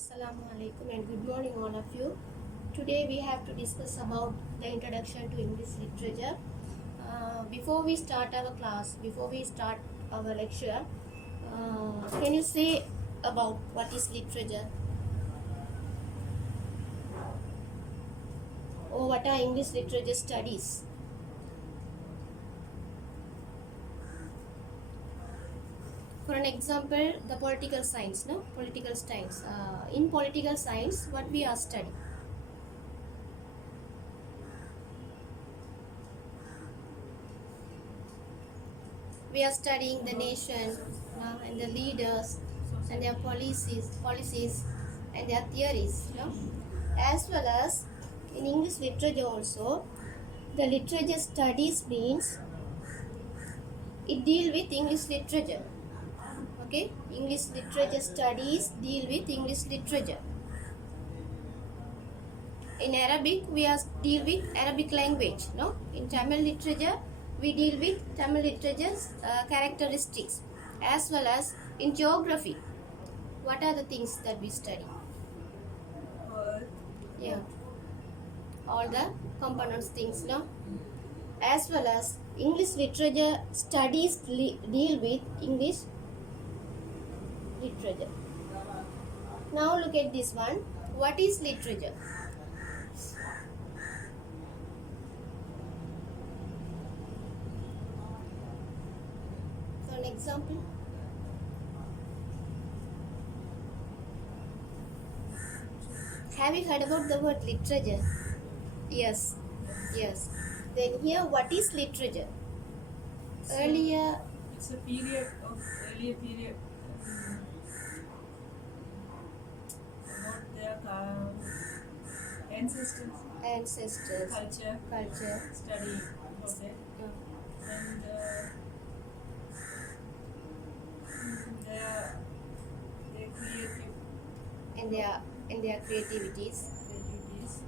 Assalamu alaikum and good morning all of you. Today we have to discuss about the introduction to English literature. Before we start our class, before we start our lecture, can you say about what is literature or what are English literature studies? For an example, the political science, no? Political science. In political science, what we are studying? We are studying the nation and the leaders and their policies and their theories, as well as in English literature also. The literature studies means it deal with English literature. Okay, English literature studies deal with English literature. In Arabic, we are deal with Arabic language. No, in Tamil literature, we deal with Tamil literature's characteristics, as well as in geography. What are the things that we study? Yeah, all the components things, no? As well as English literature studies deal with English literature. Now look at this one. What is literature? For an example, have you heard about the word literature? Yes. Then here, what is literature? Earlier, it's a period of earlier period about their ancestors, culture, study about that, and their creative and their creativities. activities.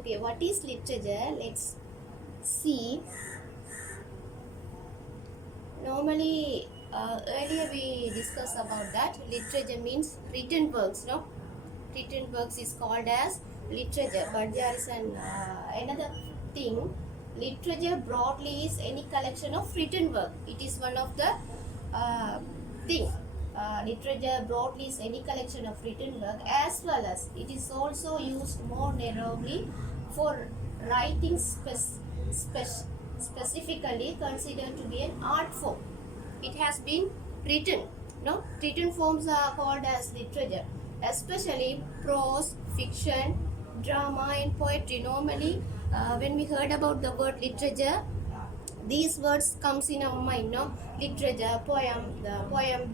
Okay, what is literature? Let's see. Normally, earlier we discussed about that. Literature means written works, no? Written works is called as literature. But there is another thing. Literature broadly is any collection of written work. It is one of the thing. Literature broadly is any collection of written work, as well as it is also used more narrowly for writing specifically considered to be an art form. It has been written. No, written forms are called as literature, especially prose, fiction, drama, and poetry. Normally, when we heard about the word literature, these words comes in our mind, no? Literature, poem,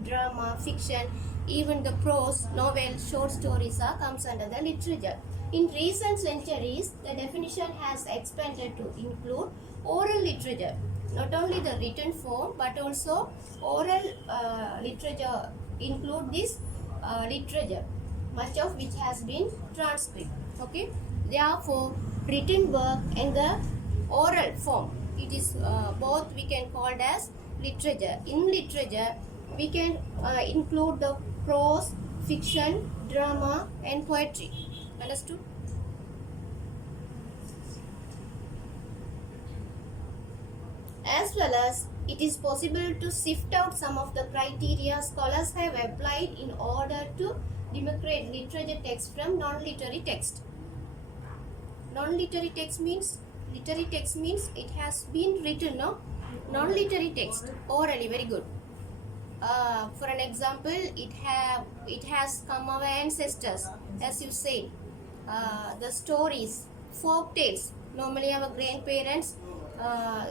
drama, fiction, even the prose, novel, short stories comes under the literature. In recent centuries, the definition has expanded to include oral literature. Not only the written form, but also oral literature include this literature, much of which has been transcribed. Okay, therefore, written work and the oral form, it is both we can call as literature. In literature, we can include the prose, fiction, drama, and poetry. Understood? As well as it is possible to sift out some of the criteria scholars have applied in order to demarcate literature text from non-literary text. Non-literary text means it has been written, no? Non-literary text, orally, very good. For an example, it has come our ancestors, as you say. The stories, folk tales. Normally, our grandparents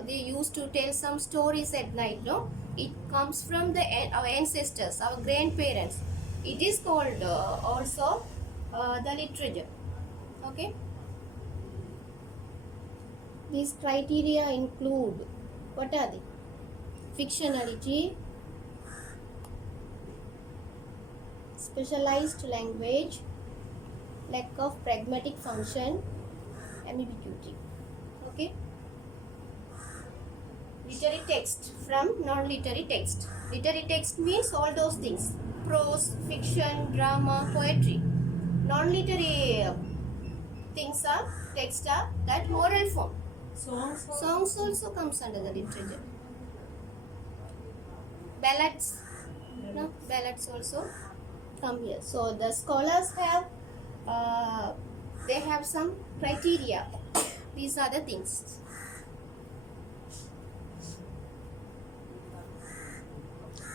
they used to tell some stories at night. No, it comes from our ancestors, our grandparents. It is called also the literature. Okay. These criteria include, what are they? Fictionality, specialized language, lack of pragmatic function, ambiguity. Okay. Literary text from non-literary text. Literary text means all those things: prose, fiction, drama, poetry. Non-literary things are text are that moral form. Songs. Songs also comes under the literature. Ballads, no, ballads also come here. So the scholars have they have some criteria. These are the things.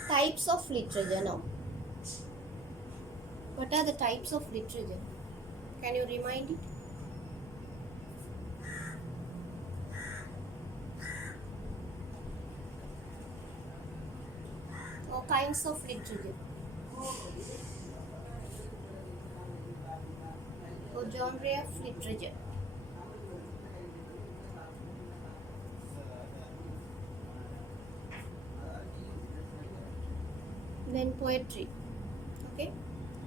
Types of literature now. What are the types of literature? Can you remind it? Or kinds of literature? Or genre of literature? Then poetry. Okay.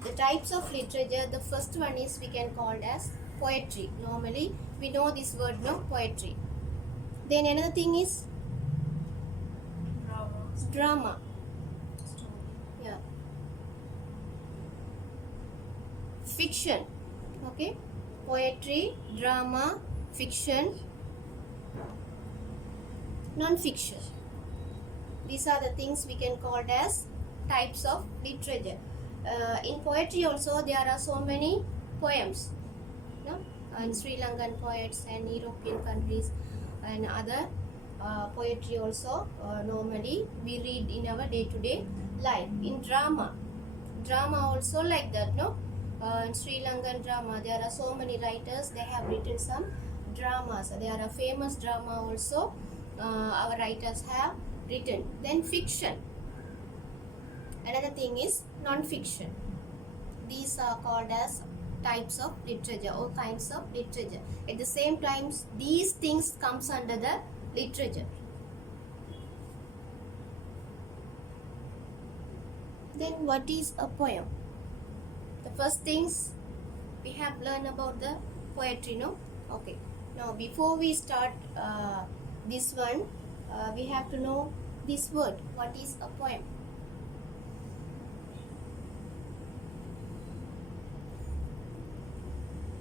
The types of literature, the first one is we can call it as poetry. Normally we know this word, no, poetry. Then another thing is Drama. drama. Story. Yeah. Fiction. Okay. Poetry, drama, fiction, non-fiction. These are the things we can call it as types of literature. In poetry also there are so many poems, no? And Sri Lankan poets and European countries and other poetry also normally we read in our day-to-day life. In drama also like that, no? In Sri Lankan drama there are so many writers, they have written some dramas. There are famous drama also our writers have written. Then fiction. Another thing is non-fiction. These are called as types of literature or kinds of literature. At the same time, these things comes under the literature. Then what is a poem? The first things we have learned about the poetry, no? Okay. Now before we start this one, we have to know this word. What is a poem?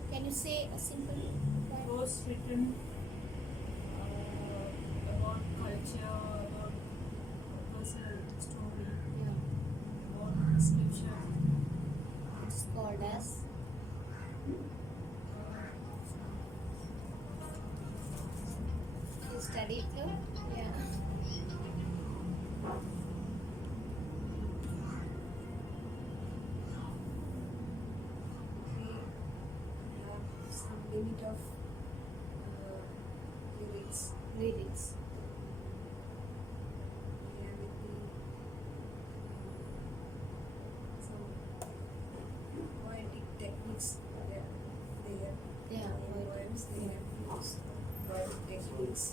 Can you say a simple poem? Prose written about culture, about personal story, Yeah. about description. It's called as you studied too? Yeah. We have some limit of lyrics. Lyrics. There will be some poetic techniques there. Yeah. In poems they have used poetic techniques.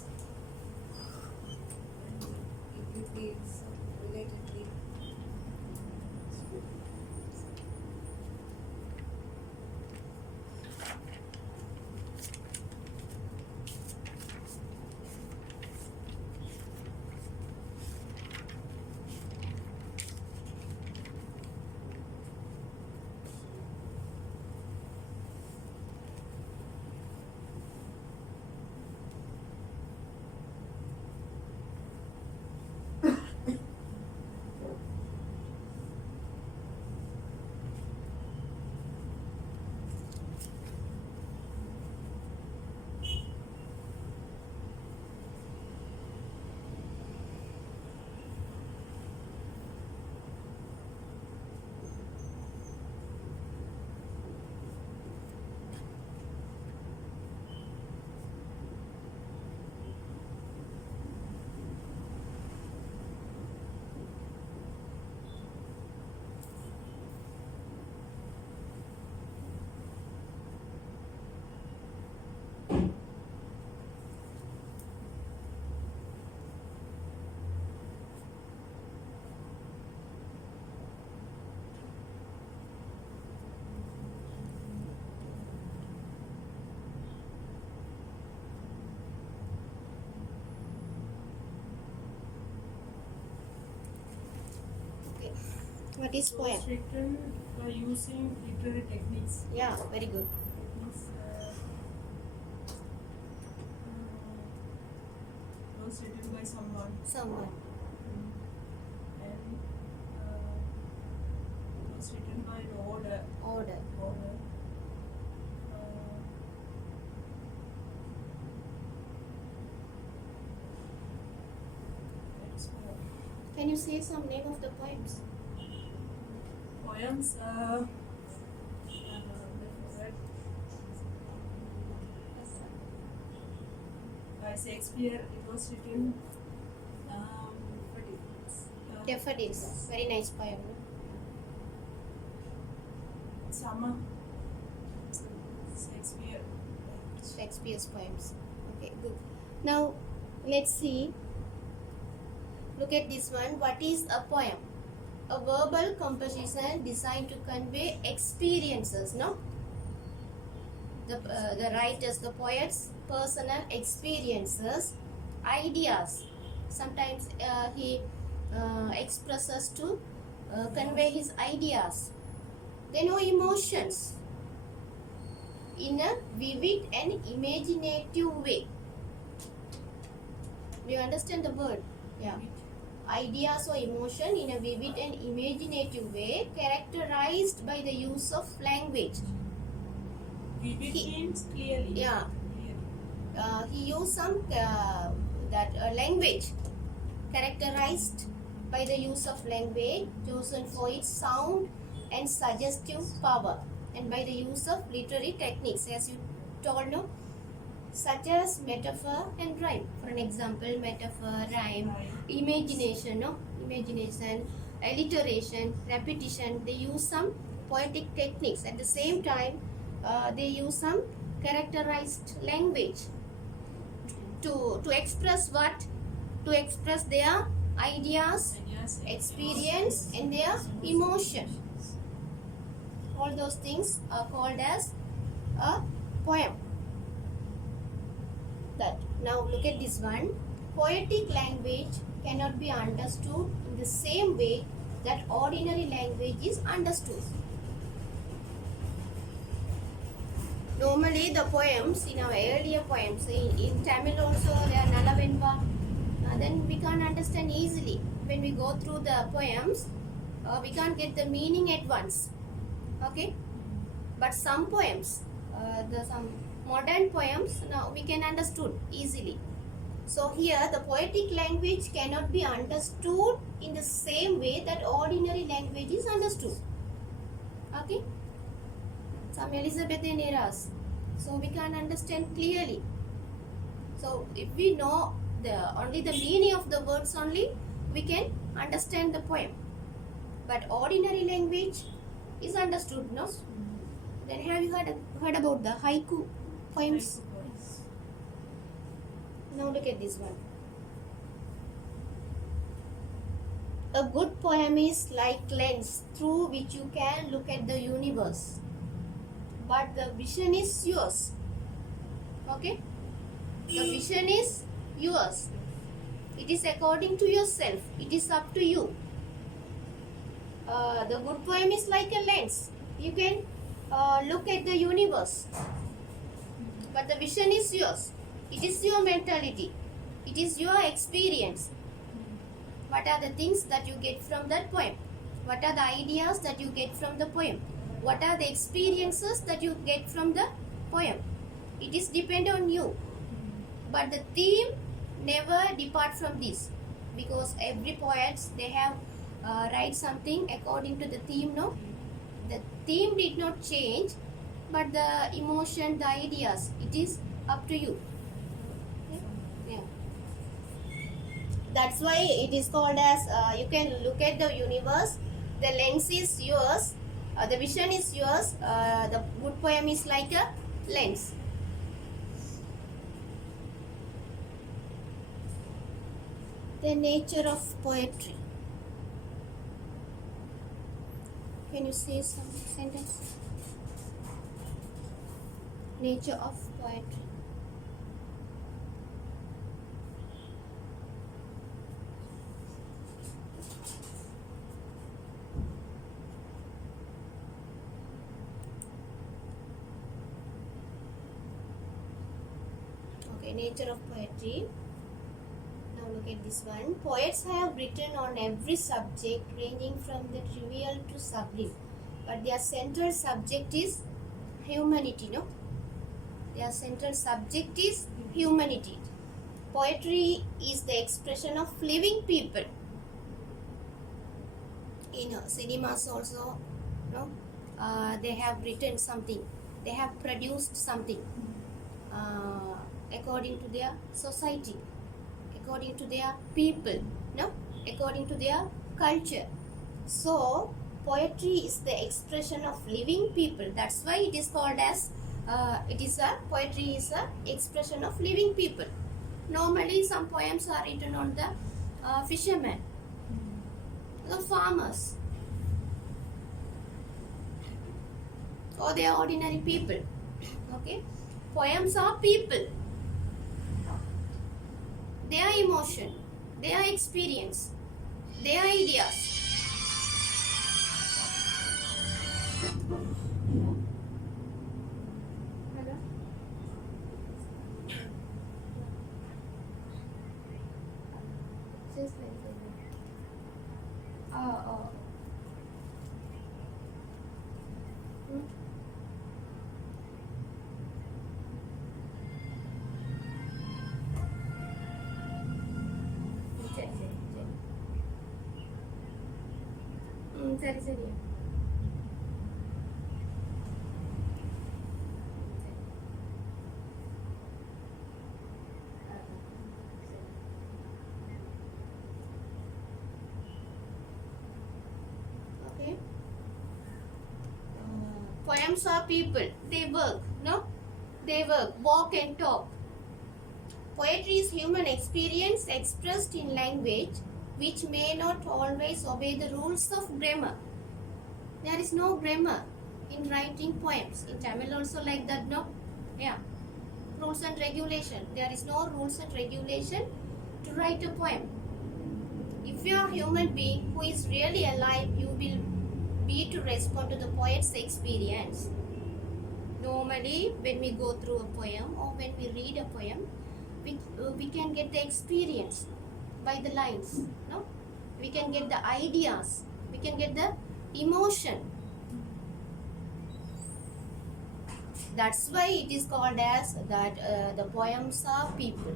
And it will be some relatedly What is poem? Was written by using literary techniques. Yeah, very good. Techniques was written by someone. Someone. And was written by an order. Order. That is poem. Can you say some name of the poems? Poems. By Shakespeare, it was written. Daffodils. Very nice poem. No? Summer. Shakespeare. Shakespeare's poems. Okay, good. Now, let's see. Look at this one. What is a poem? A verbal composition designed to convey experiences, no? The writers, the poets, personal experiences, ideas. Sometimes he expresses to convey his ideas. They know emotions in a vivid and imaginative way. Do you understand the word? Yeah. Ideas or emotion in a vivid and imaginative way, characterized by the use of language. Vivid means clearly. Yeah. Clearly. He used some language, characterized by the use of language chosen for its sound and suggestive power, and by the use of literary techniques, as you told, no, such as metaphor and rhyme. For an example, metaphor, rhyme, imagination, no, imagination, alliteration, repetition. They use some poetic techniques. At the same time, they use some characterized language to express what? To express their ideas, experience, and their emotion. All those things are called as a poem. That. Now look at this one. Poetic language cannot be understood in the same way that ordinary language is understood. Normally the poems, in our earlier poems, in Tamil also they are Nalavenva, then we can't understand easily. When we go through the poems, we can't get the meaning at once. Okay? But some poems, some modern poems, now we can understood easily. So here the poetic language cannot be understood in the same way that ordinary language is understood. Okay? Some Elizabethan eras. So we can understand clearly. So if we know only the meaning of the words only, we can understand the poem. But ordinary language is understood, no? Then have you heard about the haiku poems? Now look at this one. A good poem is like lens through which you can look at the universe. But the vision is yours. Okay? The vision is yours. It is according to yourself. It is up to you. The good poem is like a lens. You can look at the universe. But the vision is yours. It is your mentality. It is your experience. What are the things that you get from that poem? What are the ideas that you get from the poem? What are the experiences that you get from the poem? It is depend on you. But the theme never depart from this, because every poet, they have write something according to the theme, no? The theme did not change, but the emotion, the ideas, it is up to you. Yeah. That's why it is called as, you can look at the universe, the lens is yours, the vision is yours, the good poem is like a lens. The nature of poetry. Can you say some sentence? Nature of poetry. Okay, nature of poetry. Now look at this one. Poets have written on every subject ranging from the trivial to sublime, but their central subject is humanity, no? Their central subject is humanity. Poetry is the expression of living people. In cinemas also, no? They have written something. They have produced something according to their society, according to their people, no? According to their culture. So poetry is the expression of living people. That's why it is called as poetry is a expression of living people. Normally some poems are written on the fishermen, the farmers, or they are ordinary people. Okay, poems are people, their emotion, their experience, their ideas. Hello? Just like that. Oh. Hmm? சரி Okay. Poems are people. They work, no? They work, walk and talk. Poetry is human experience expressed in language which may not always obey the rules of grammar. There is no grammar in writing poems. In Tamil also like that, no? Yeah. Rules and regulation. There is no rules and regulation to write a poem. If you are a human being who is really alive, you will be to respond to the poet's experience. Normally, when we go through a poem or when we read a poem, we can get the experience by the lines, no? We can get the ideas, we can get the emotion. That's why it is called as that the poems are people.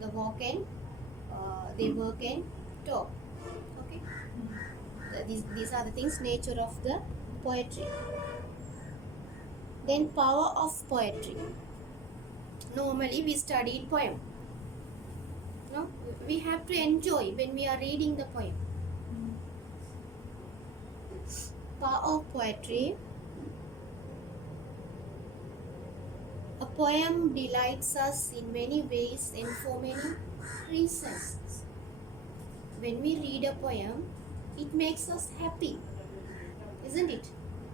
The walk and they work and talk. Okay, these are the things, nature of the poetry. Then power of poetry. Normally we study poem, no? We have to enjoy when we are reading the poem. Power of poetry. A poem delights us in many ways and for many reasons. When we read a poem, it makes us happy, isn't it?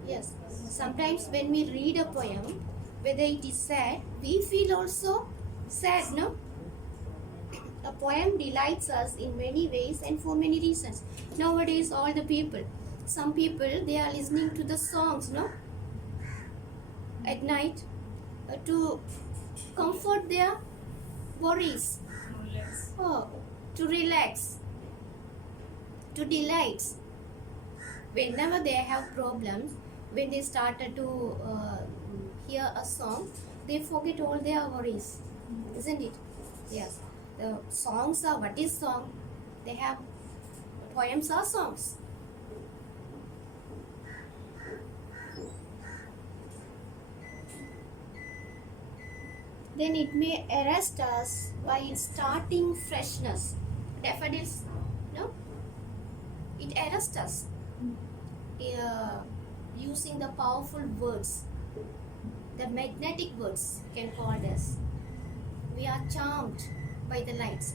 Yes. Sometimes when we read a poem, whether it is sad, we feel also sad, no? A poem delights us in many ways and for many reasons. Nowadays, all the people, some people, they are listening to the songs, no? At night, to comfort their worries, to relax, to delight. Whenever they have problems, when they started to hear a song, they forget all their worries, isn't it? Yes. The songs are, what is song? They have, poems are songs. Then it may arrest us by starting freshness. Daffodils, no? It arrests us using the powerful words, the magnetic words can call us. We are charmed by the lights.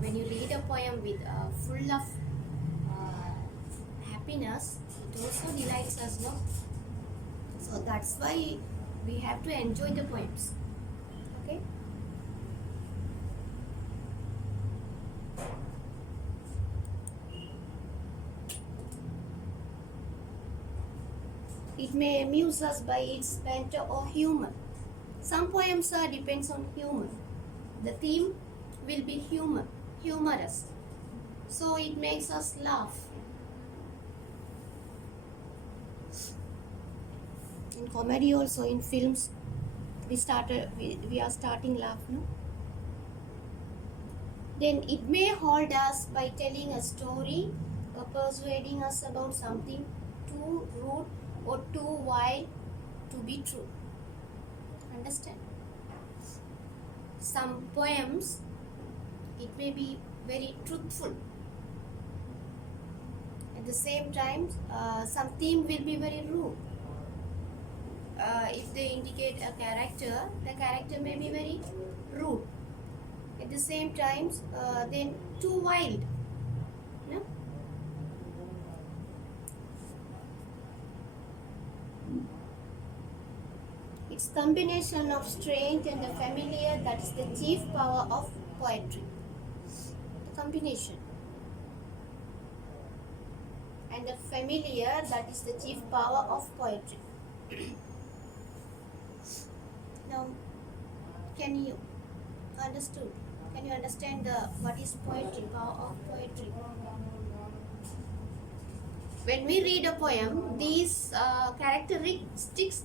When you read a poem with full of happiness, it also delights us, no? So that's why we have to enjoy the poems. Okay. It may amuse us by its banter or humor. Some poems depends on humor. The theme will be humorous. So it makes us laugh. In comedy also, in films, we are starting laugh, no? Then it may hold us by telling a story or persuading us about something too rude or too wild to be true. Understand? Some poems, it may be very truthful. At the same time, some theme will be very rude. If they indicate a character, the character may be very rude. At the same time, then too wild. No? It's combination of strange and the familiar that is the chief power of poetry. The combination. And the familiar that is the chief power of poetry. Now, can you understand what is poetry, power of poetry? When we read a poem, these characteristics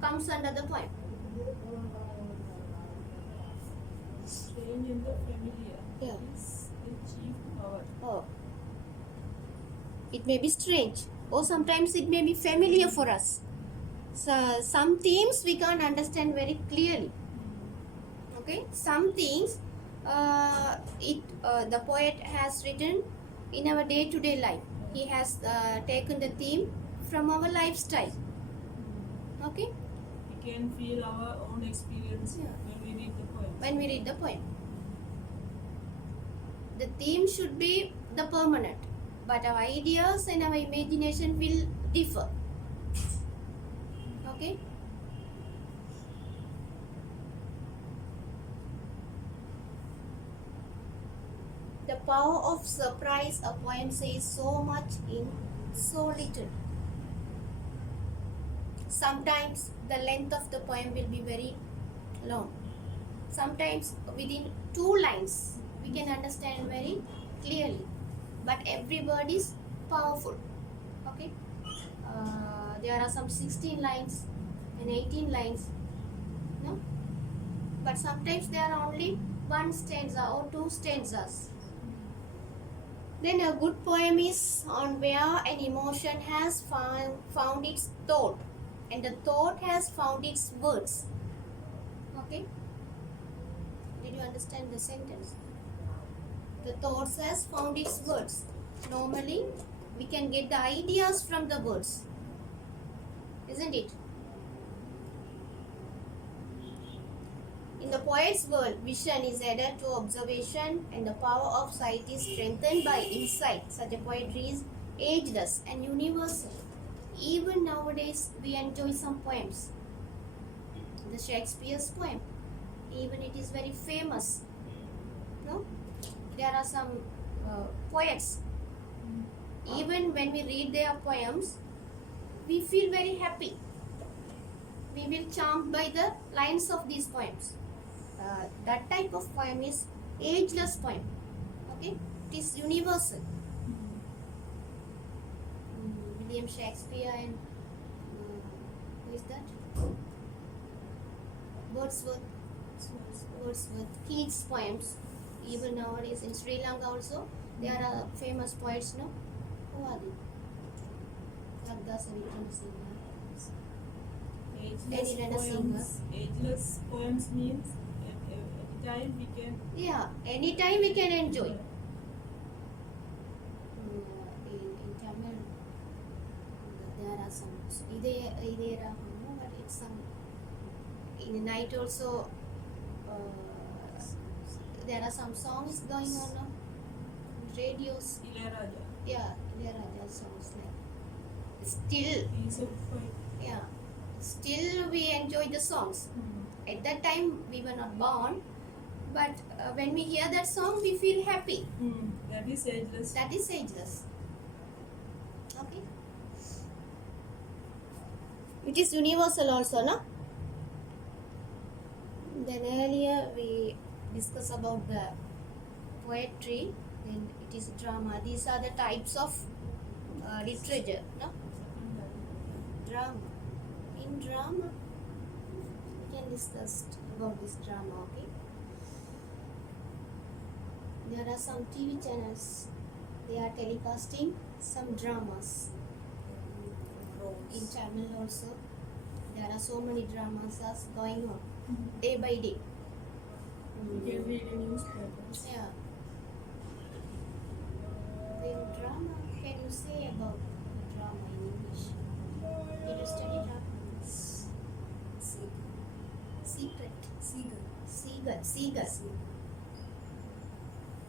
comes under the poem. Strange and the familiar. Yeah. Is the chief power. Oh. It may be strange, or sometimes it may be familiar for us. So some themes we can't understand very clearly. Okay, some things the poet has written in our day-to-day life. He has taken the theme from our lifestyle. Okay, We can feel our own experience Yeah. when we read the poem. when we read the poem, the theme should be the permanent, but our ideas and our imagination will differ. Okay. The power of surprise a poem says so much in so little. Sometimes the length of the poem will be very long. Sometimes within 2 lines we can understand very clearly. But every word is powerful. Okay. There are some 16 lines and 18 lines. No? But sometimes there are only 1 stanza or 2 stanzas. Then a good poem is on where an emotion has found its thought and the thought has found its words. Okay? Did you understand the sentence? The thoughts has found its words. Normally, we can get the ideas from the words. Isn't it? In the poet's world, vision is added to observation and the power of sight is strengthened by insight. Such a poetry is ageless and universal. Even nowadays, we enjoy some poems. The Shakespeare's poem, even it is very famous. No? There are some poets. Even when we read their poems, we feel very happy. We will charmed by the lines of these poems. That type of poem is ageless poem. Okay, it is universal. William Shakespeare and who is that? Wordsworth. Keats poems. Even nowadays in Sri Lanka also there are famous poets. No, who are they? Lagdasa Wickramasinghe. Ageless poems means at time we can. Yeah, anytime we can enjoy. In Tamil, there are some. But it's some. In the night also, there are some songs going on now. Radios. Ilayaraja. Yeah, there are songs like. Still, He is a poet. yeah. Still, we enjoy the songs. At that time, we were not born, but when we hear that song, we feel happy. That is ageless. That is ageless. Okay. It is universal also, no? then earlier we discussed about the poetry, then it is drama. These are the types of literature, no? Drama. In drama, we can discuss about this drama, okay? There are some TV channels, they are telecasting some dramas. In Tamil also, there are so many dramas are going on day by day. You can read in newspapers. Yeah. Then drama, can you say about drama in English? Did you study drama? Secret. Seagull.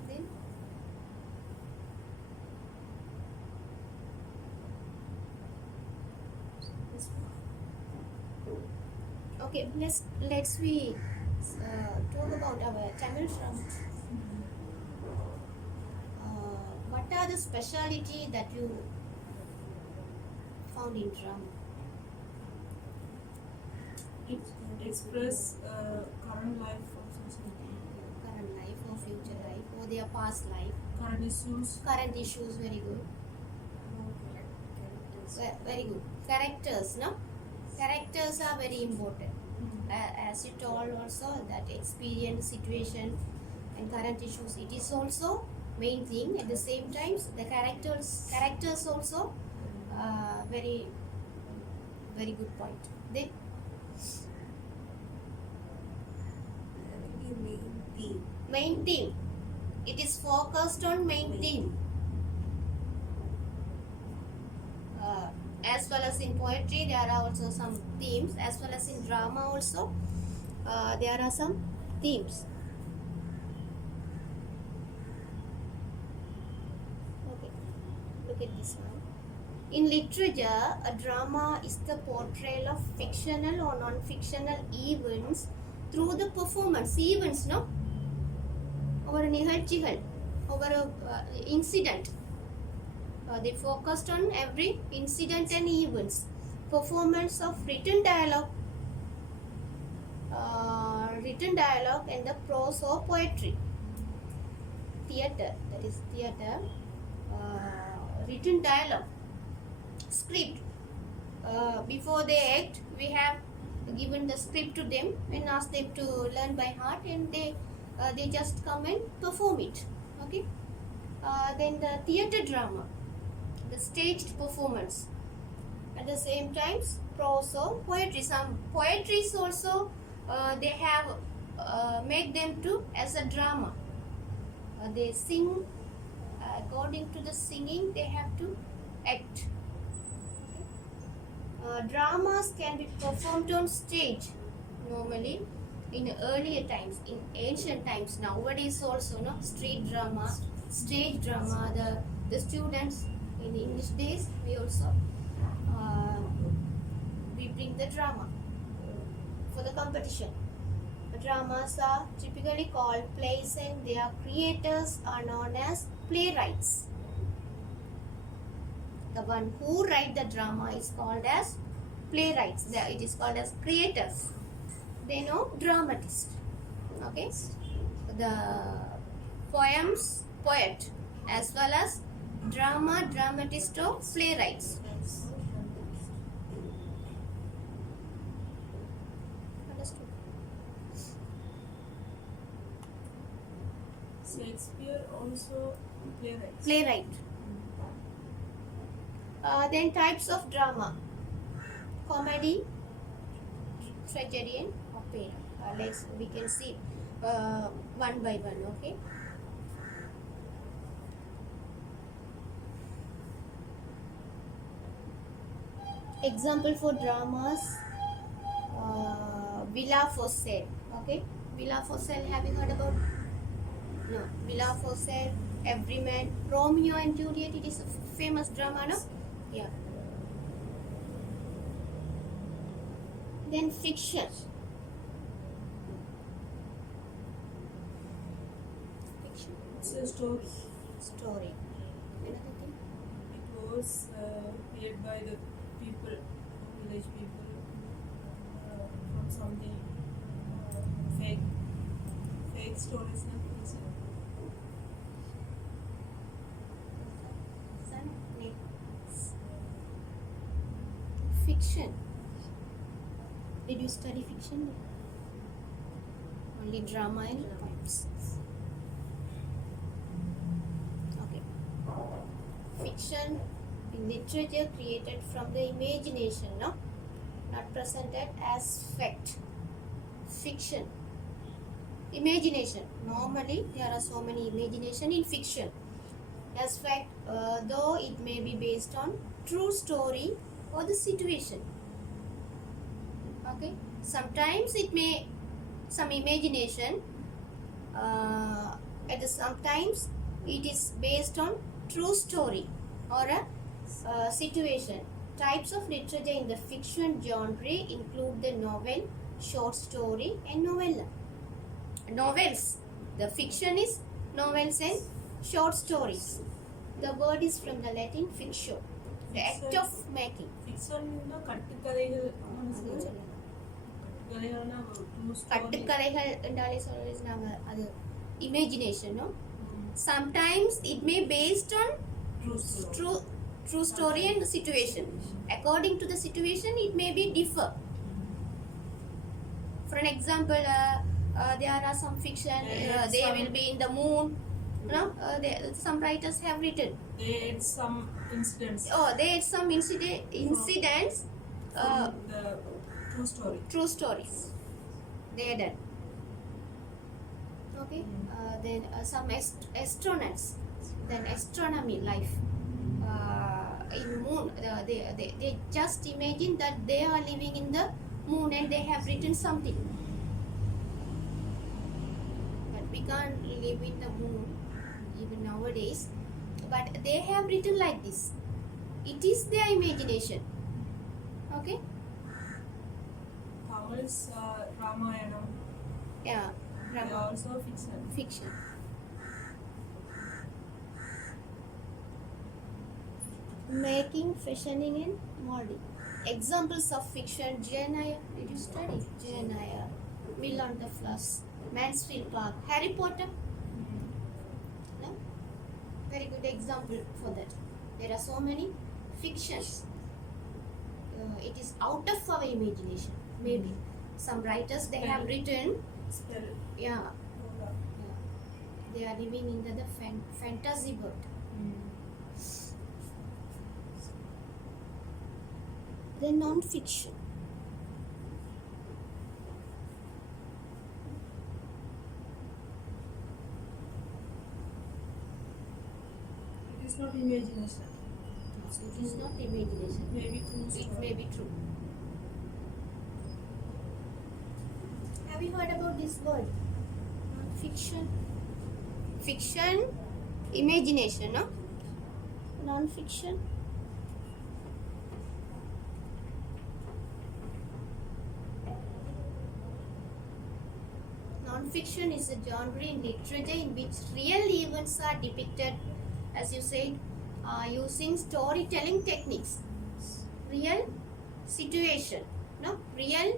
Then okay, let's we talk about our Tamil drama. What are the speciality that you found in drama? It express current life of society, Current life or future life or their past life? current issues. Current issues, very good. Very good. Characters, no? Characters are very important. As you told also that experience, situation and current issues, it is also main thing. At the same time, the characters also very good point. Then main theme. It is focused on main theme. As well as in poetry, there are also some themes. As well as in drama also, there are some themes. Okay, look at this one. In literature, a drama is the portrayal of fictional or non-fictional events through the performance. Events, no? Over நிகழ்ச்சிகள், over incident. They focused on every incident and events. Performance of written dialogue and the prose or poetry. Theatre, that is theatre. Written dialogue, script. Before they act, we have given the script to them and asked them to learn by heart, and they just come and perform it. Okay. Then the theatre drama, the staged performance. At the same time, prose or poetry. Some poetries also they have make them to as a drama. They sing according to the singing. They have to act. Dramas can be performed on stage normally in earlier times, in ancient times. Nowadays also, no, street drama, stage drama. The students in English days, we also we bring the drama for the competition. The dramas are typically called plays, and their creators are known as playwrights. The one who write the drama is called as playwrights. It is called as creators. They know dramatist. Okay. The poems, poet, as well as drama, dramatist or playwrights. Understood? Shakespeare also playwright. Playwright. Then types of drama: comedy, tragedy, and opera. We can see one by one. Okay. Example for dramas: Villa for Sale. Okay. Villa for Sale. Have you heard about? No. Villa for Sale, Everyman, Romeo and Juliet. It is a famous drama, no? Yeah. Then fiction. Fiction. It's a story. Story. Another thing. It was made by the people, village people, from something fake fake stories na teacher. Fiction. Did you study fiction? Only drama and poems. Okay. Fiction in literature created from the imagination, no? Not presented as fact. Fiction. Imagination. Normally, there are so many imagination in fiction. As fact, though it may be based on true story or the situation. Okay. Sometimes it may some imagination. Sometimes it is based on true story or a situation. Types of literature in the fiction genre include the novel, short story, and novella. Novels. The fiction is novels and short stories. The word is from the Latin fictio, the act of making. Fiction na கட்டுக்கதைகள் கட்டுக்கதைகள்னா true story. கட்டுக்கதைகள் என்றாலே சொல்றது நாங்க அது imagination, no? Sometimes it may based on true story and the situation. According to the situation, it may be differ. For an example, there are some fiction. They will be in the moon. Some writers have written. They had some incidents. They had some incidents. From the true story. True stories. They are done. Okay. Then some astronauts. Then astronomy life. In moon, they just imagine that they are living in the moon and they have written something. But we can't live in the moon even nowadays. But they have written like this. It is their imagination. Okay. Tamil's Ramayanam. Yeah. They are also fiction. Fiction. Making, fashioning, and molding. Examples of fiction: Jane Eyre. Did you study Jane Eyre? Mill on the Floss, Mansfield Park, Harry Potter. No? Very good example for that. There are so many fictions. It is out of our imagination. Maybe some writers they have written. Spell. Yeah. They are living in the fantasy world. The non-fiction. It is not imagination. It is not imagination. Maybe true It story. may be true. Have you heard about this word? Non-fiction. Fiction, imagination, no? Non-fiction. Non-fiction is a genre in literature in which real events are depicted, as you said, using storytelling techniques. Real situation, no? Real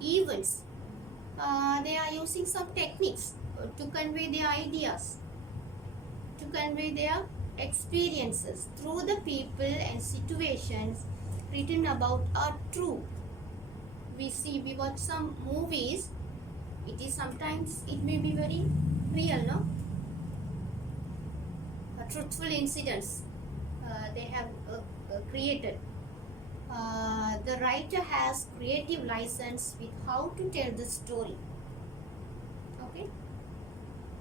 events. They are using some techniques to convey their ideas, to convey their experiences through the people and situations written about are true. We watch some movies. It is sometimes it may be very real, no? Truthful incidents they have created. The writer has creative license with how to tell the story. Okay,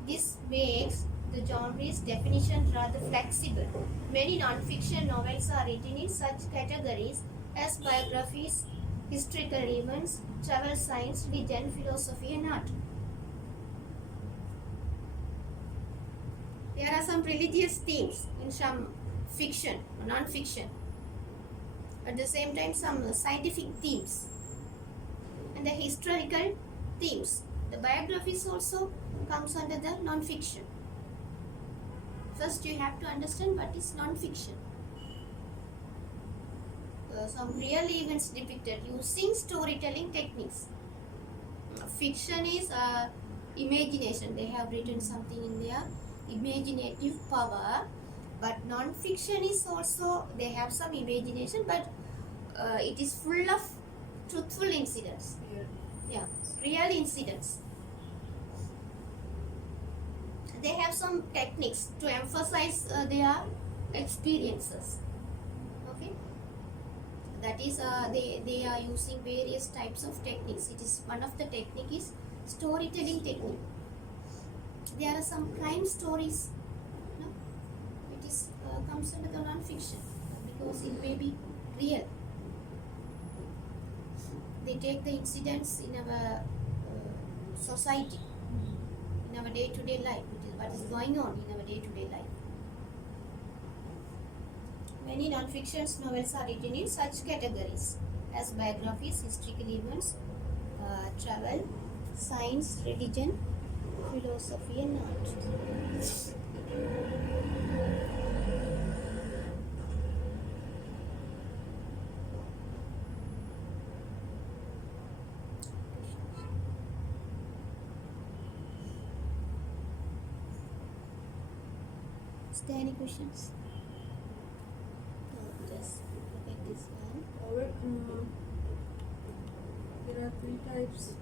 this makes the genre's definition rather flexible. Many non-fiction novels are written in such categories as biographies, historical events, travel science, religion, philosophy, and art. There are some religious themes in some fiction or non-fiction. At the same time, some scientific themes and the historical themes. The biographies also comes under the non-fiction. First, you have to understand what is non-fiction. Some real events depicted using storytelling techniques. Fiction is imagination. They have written something in their imaginative power. But non-fiction is also, they have some imagination, but it is full of truthful incidents. Yeah. Yeah, real incidents. They have some techniques to emphasize their experiences. Okay, that is they are using various types of techniques. It is one of the technique is storytelling technique. There are some crime stories, no? It is comes under the non-fiction because it may be real. They take the incidents in our society, in our day-to-day life, which is what is going on in our day-to-day life. Many non-fiction novels are written in such categories as biographies, historical events, travel, science, religion, philosophy, and art. Is there any questions? No, just look at this one. There are three types: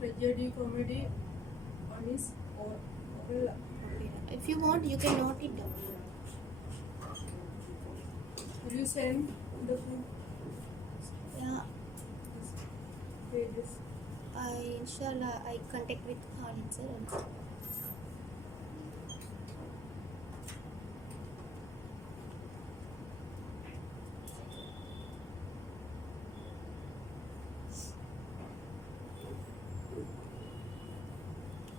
tragedy, comedy. One is oral. If you want, you can note it down. Will you send the full Yeah, pages? inshallah, I contact with Khalid sir. And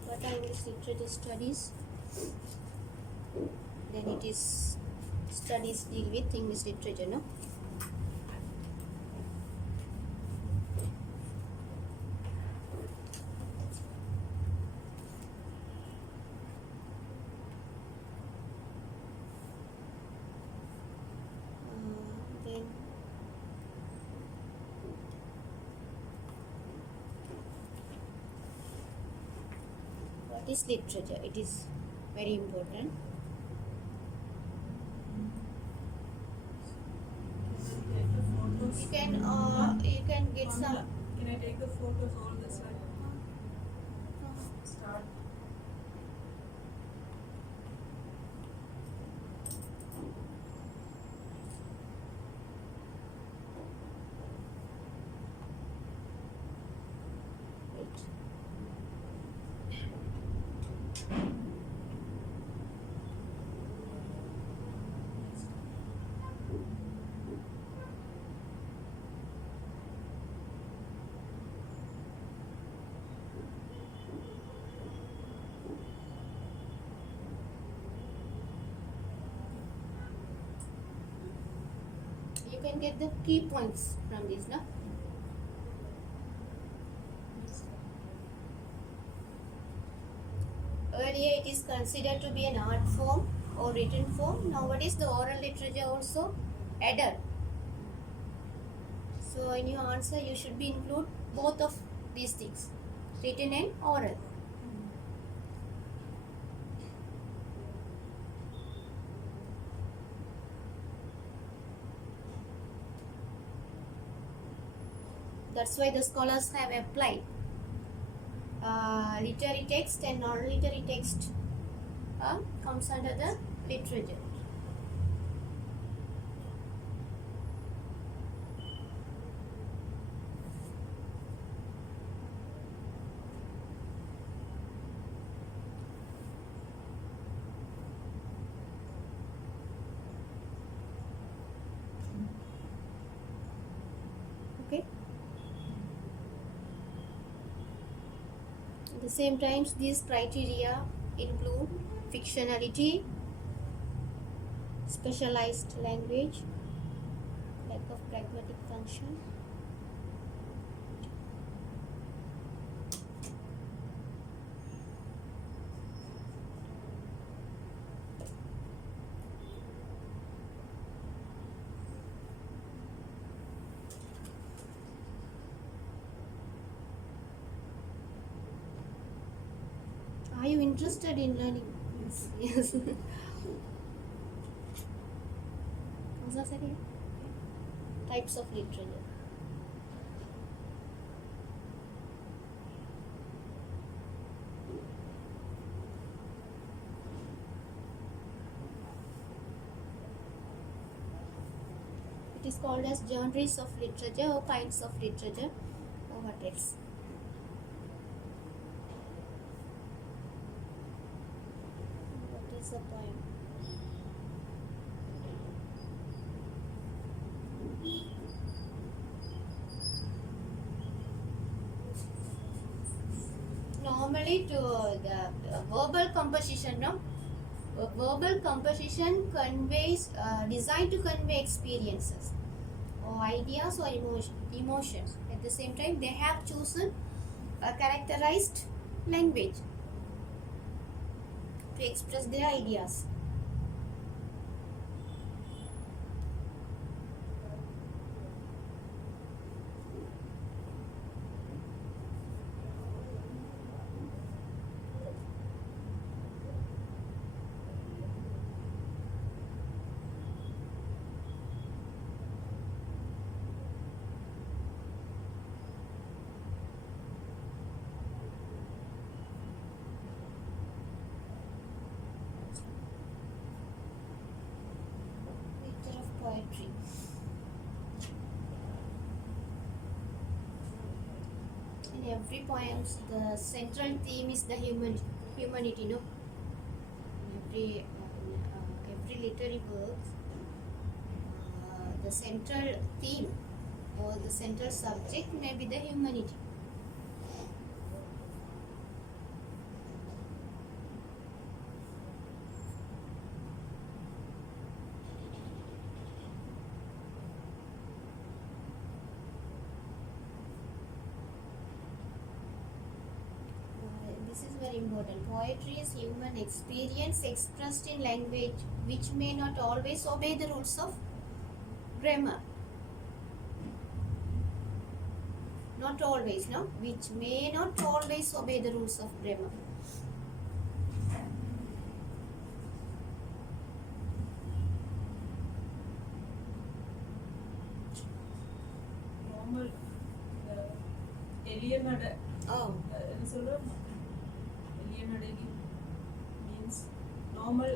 what are English literature studies? Then it is studies deal with English literature, no? Then what is literature? It is very important. Take the photos. You can get some. Pamela, can I take the photos all the slide? Start. Wait. You can get the key points from this, no? Earlier it is considered to be an art form or written form. Nowadays the oral literature also added. So in your answer you should be include both of these things, written and oral. That's why the scholars have applied literary text and non-literary text comes under the literature. Okay. At the same time, these criteria include fictionality, specialized language, lack of pragmatic function, interested in learning. Yes. What's that again? Types of literature. It is called as genres of literature or kinds of literature or what else. What is the point? Normally to the verbal composition, no? Verbal composition conveys, designed to convey experiences or ideas or emotions. At the same time, they have chosen a characterized language to express their ideas. Nature of poetry. In every poem, the central theme is the humanity. No, every literary work, the central theme or the central subject may be the humanity. This is very important. Poetry is human experience expressed in language which may not always obey the rules of grammar. Not always, no? Which may not always obey the rules of grammar. Normal alienada Oh, சொல்றோம் alienadagi means normal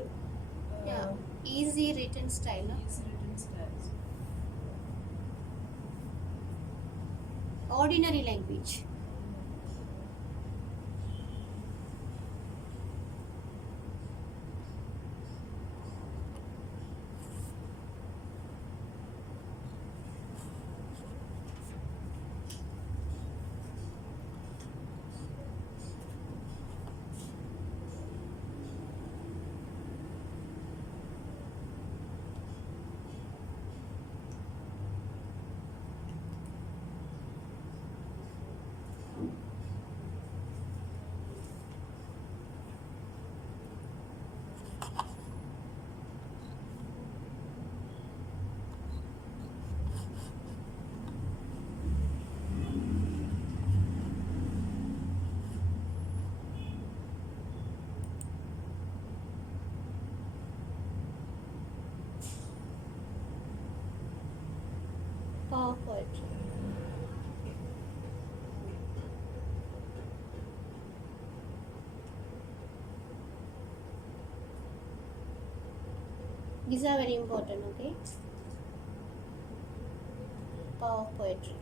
yeah. Easy written style, no? is written styles. Ordinary language. Power poetry. These are very important, okay? Power poetry.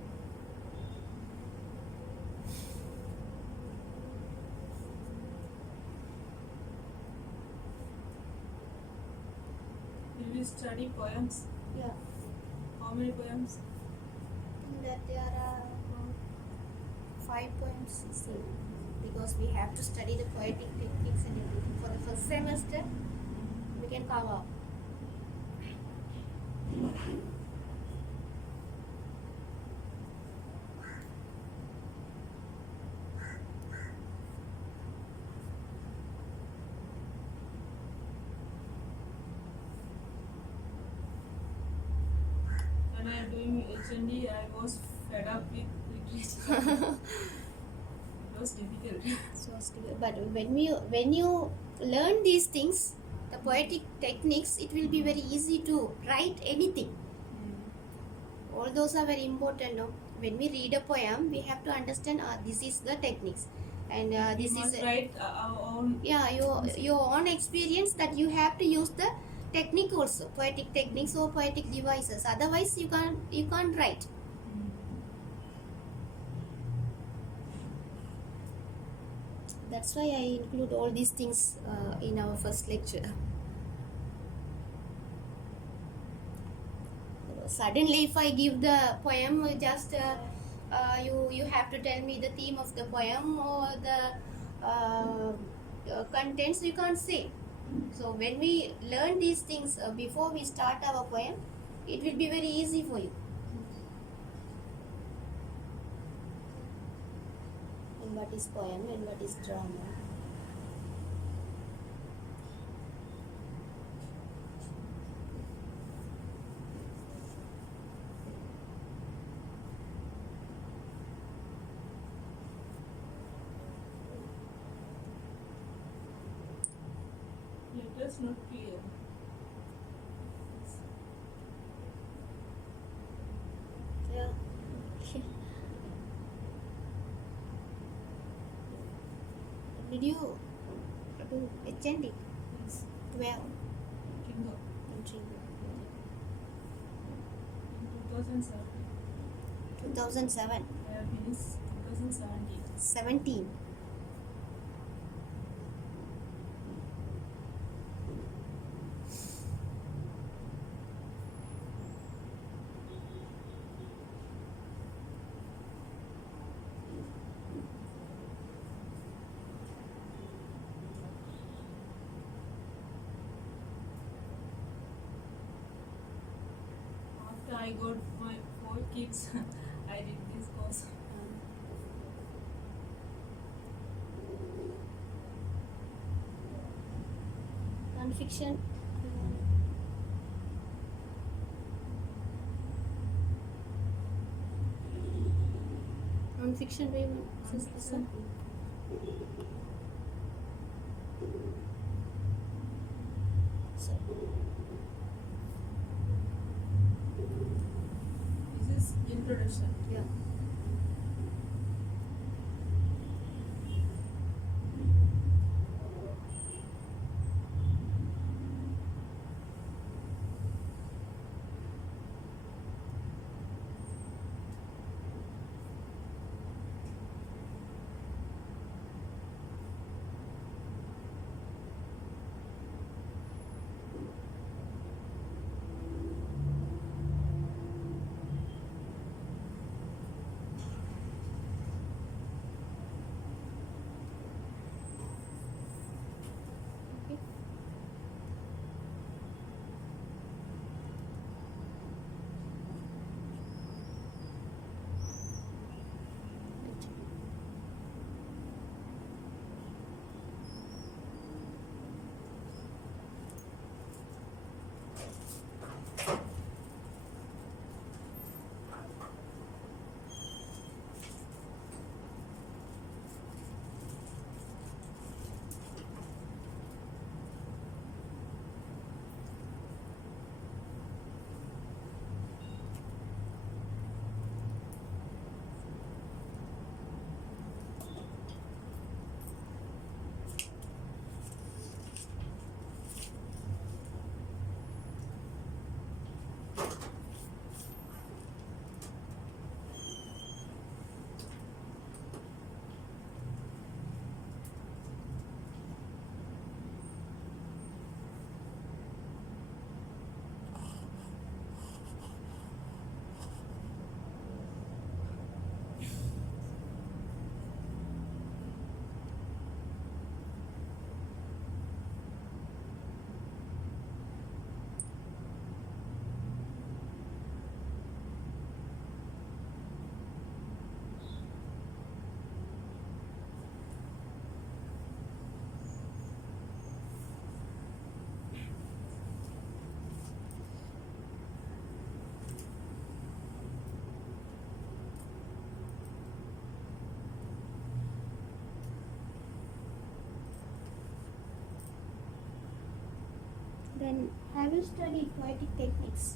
Will you study poems? Yeah. How many poems? That there are 5 poems seen because we have to study the poetic techniques and everything for the first semester. We can cover. When I was fed up with literature. It was difficult. So but when you learn these things, the poetic techniques, it will be very easy to write anything. All those are very important. No? When we read a poem, we have to understand this is the techniques, and We this must is write our own. yeah your own experience, that you have to use the technique also, poetic techniques or poetic devices. Otherwise, you can't write. That's why I include all these things in our first lecture. Suddenly, if I give the poem, just you have to tell me the theme of the poem or the contents. You can't say. So when we learn these things before we start our poem, it will be very easy for you. And what is poem and what is drama? Letters not clear. Yeah. Did you do HND? Yes. Where? Kingo. In Trinidad. In 2007. 2007. I have finished 2017. 17. After I got my 4 kids, I did this course. Non-fiction. Non-fiction, Raymond. This is this one. So, This is introduction. yeah. Then have you studied poetic techniques?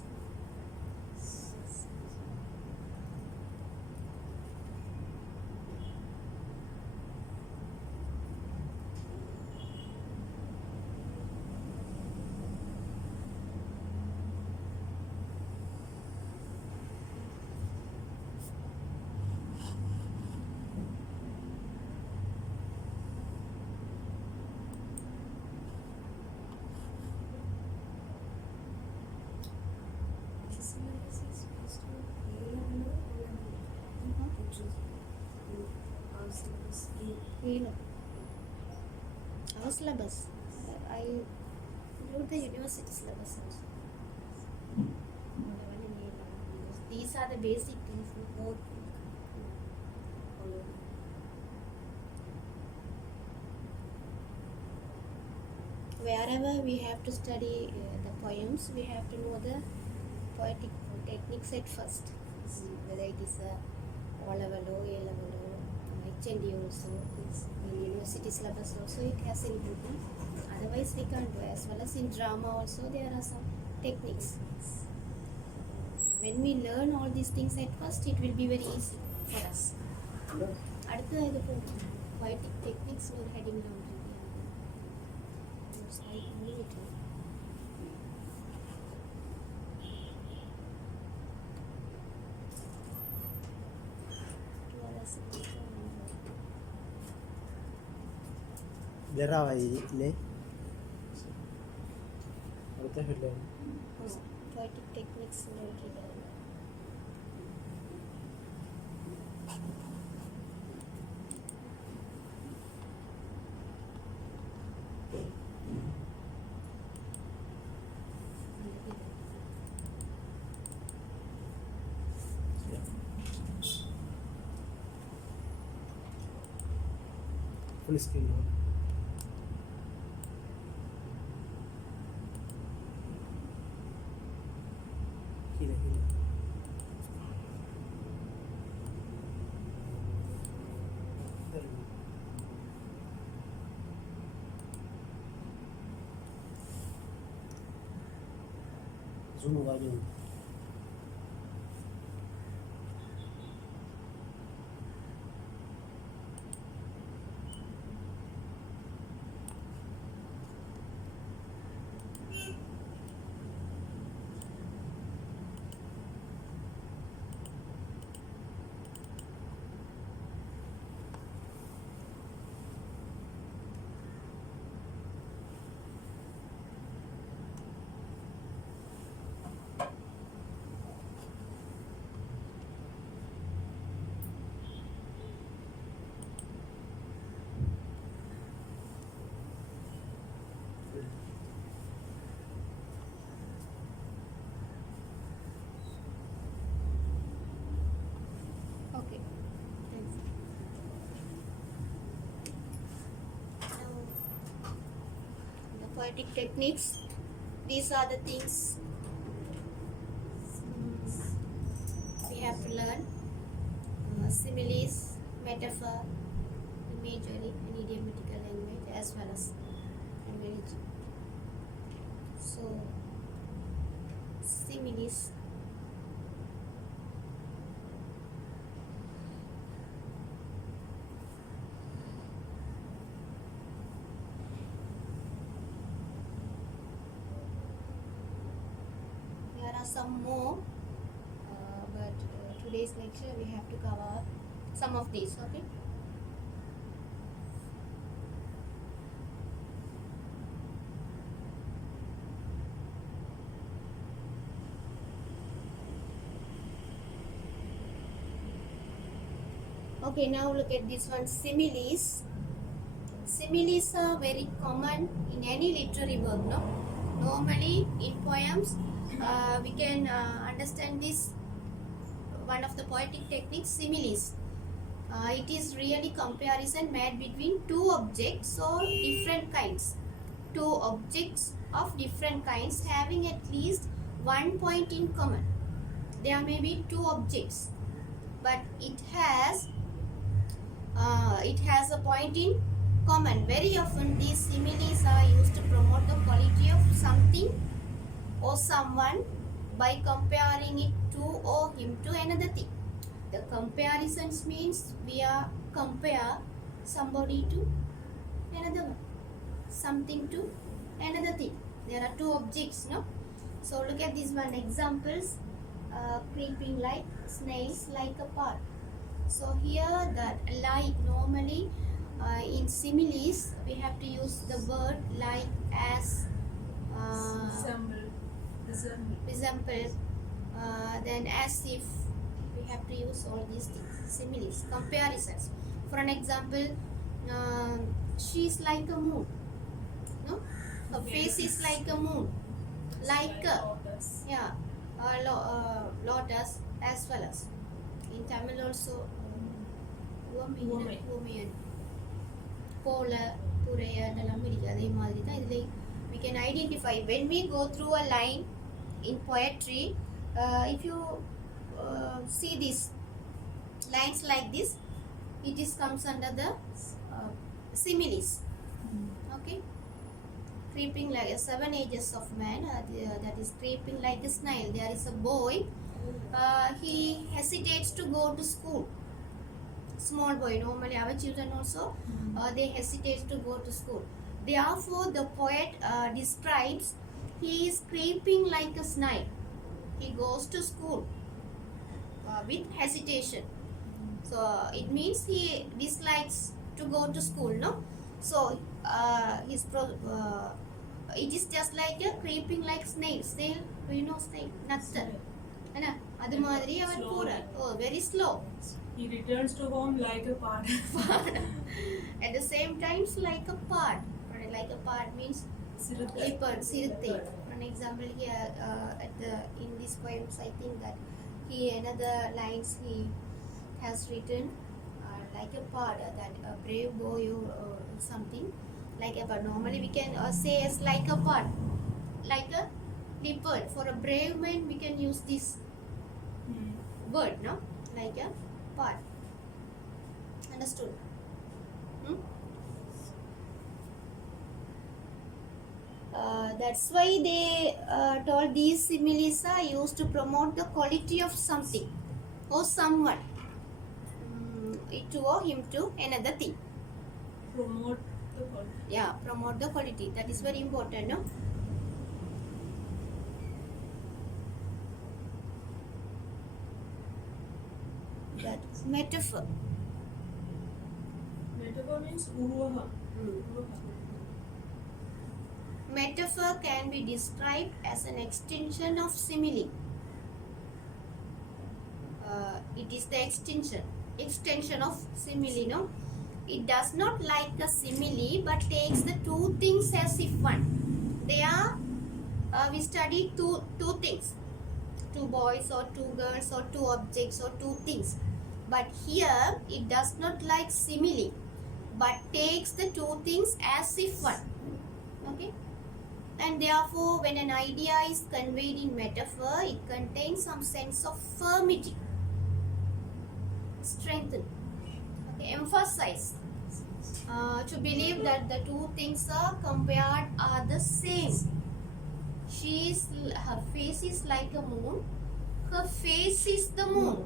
Syllabus is based on A-level or O-level? Which is our syllabus A. Our syllabus. I wrote the university syllabus also. Whatever in A-level. These are the basic things we both follow. Wherever we have to study the poems, we have to know the poetic techniques at first. Whether it is a O-level or A-level or HND also, in university syllabus also it has included. Otherwise we can't do. As well as in drama also there are some techniques. When we learn all these things at first, it will be very easy for us. அடுத்து இது poetic techniques ஒரு heading down like military. ദറാവയിലെ അടുത്ത headline Poetic techniques military. Full screen zoom value Okay. Thanks. Now, the poetic techniques. These are the things we have to learn. Similes, metaphor, imagery, and idiomatical language, as well as analogy. So, similes. There are some more, but today's lecture we have to cover some of these. Okay. Okay, now look at this one, similes. Similes are very common in any literary work, no? Normally in poems, we can understand this, one of the poetic techniques, similes. It is really comparison made between two objects or different kinds. Two objects of different kinds having at least one point in common. There may be two objects, but it has a point in common. Very often these similes are used to promote the quality of something or someone by comparing it to or him to another thing. The comparisons means we are compare somebody to another one, something to another thing. There are two objects, no? So look at this one examples. Creeping like snails like a part. So here that like normally in similes we have to use the word like, as, resemble, then as if. We have to use all these things. Similes, comparisons. For an example, she is like a moon. No, her face is like a moon, like a, yeah, lotus as well as in Tamil also woman, polar, puraya அதெல்லாம் இருக்கு. அதே மாதிரி தான் இதுல we can identify when we go through a line in poetry. If you see these lines like this, it is comes under the similes. Okay, creeping like 7 ages of man, that is creeping like a snail. There is a boy, he hesitates to go to school. Small boy, normally our children also they hesitate to go to school. Therefore the poet describes he is creeping like a snail. He goes to school with hesitation. So it means he dislikes to go to school, no? So it is just like a creeping like snail. Snail, do you know snail? Natta. Ana adu madri avan pora. Oh, very slow. He returns to home like a part. At the same time like a part. Like a part means leopard, sirthe. For an example here in this poems, I think that he another lines he has written like a part, that a brave boy or something like a part. Normally we can say as like a part, like a leopard. For a brave man we can use this word, no? Like a part. Understood? That's why they told these similes are used to promote the quality of something or someone, it to or him to another thing. Promote the quality. Yeah, promote the quality. That is very important, no? That metaphor. Metaphor means uruvaha. Metaphor can be described as an extension of simile. It is the extension of simile, no? It does not like a simile but takes the two things as if one. They are we studied two things, two boys or two girls or two objects or two things. But here it does not like simile but takes the two things as if one. Okay. And therefore, when an idea is conveyed in metaphor, it contains some sense of firmity, strengthen, okay, emphasize, to believe that the two things are compared are the same. Her face is like a moon. Her face is the moon.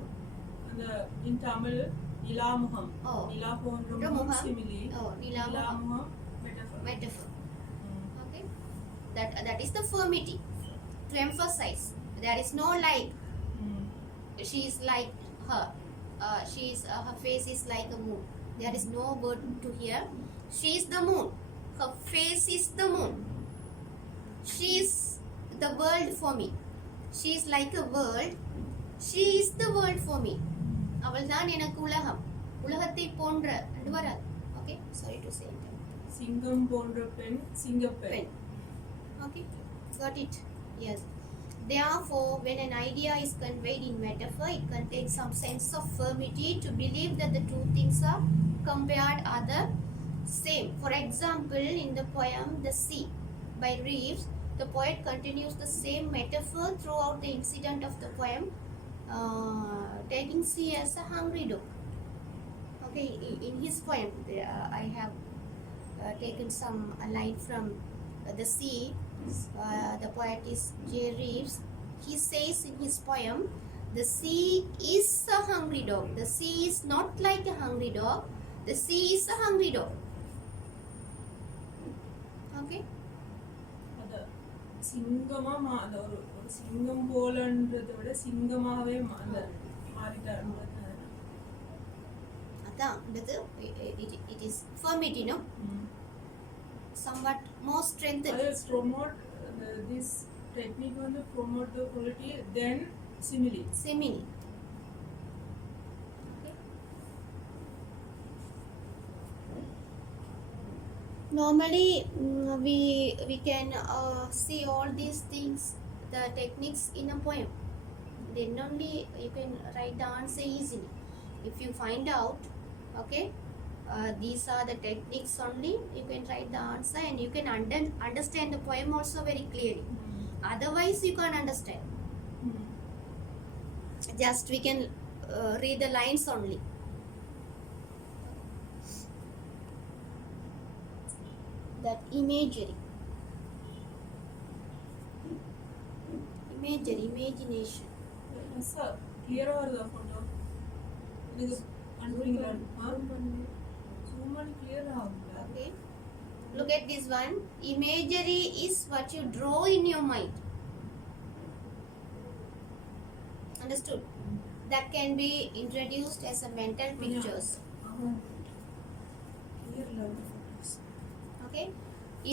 In Tamil, Nilamuham. Oh. Nilamuham simile. Oh, Nilamuham metaphor. Okay, that is the firmity, to emphasize. There is no like. She is like her. Her face is like a moon. There is no word to here. She is the moon. Her face is the moon. She is the world for me. She is like a world. She is the world for me. அவள் தான் எனக்கு உலகம். உலகத்தை போன்ற என்று வராது. Okay, sorry to say it. Singam போன்ற பெண் சிங்கப்பெண். Okay, got it? Yes. Therefore, when an idea is conveyed in metaphor, it contains some sense of firmity to believe that the two things are compared are the same. For example, in the poem The Sea by Reeves, the poet continues the same metaphor throughout the incident of the poem, taking sea as a hungry dog. Okay, in his poem, I have taken some line from the sea. The poet is J. Reeves. He says in his poem, the sea is a hungry dog. The sea is not like a hungry dog. The sea is a hungry dog. Okay? அது சிங்கமா அந்த ஒரு ஒரு சிங்கம் போலன்றதை விட சிங்கமாவே அந்த மாறிட்டாரு. It is firmity, no? Somewhat more strengthened. Promote this technique வந்து promote the quality then simile. Simile. Okay. Normally, we can see all these things, the techniques in a poem. Then only you can write the answer easily. If you find out, okay, these are the techniques only, you can write the answer and you can understand the poem also very clearly. Otherwise, you can't understand. Just we can read the lines only. That imagination. Sir கிளியரா வருதா photo? இது அனுப்புறீங்களா? Zoom பண்ணி கிளியரா ஆகுங்களா? Okay. Look at this one. Imagery is what you draw in your mind. Understood? That can be introduced as a mental pictures. கிளியர்ல வருது photos. Okay.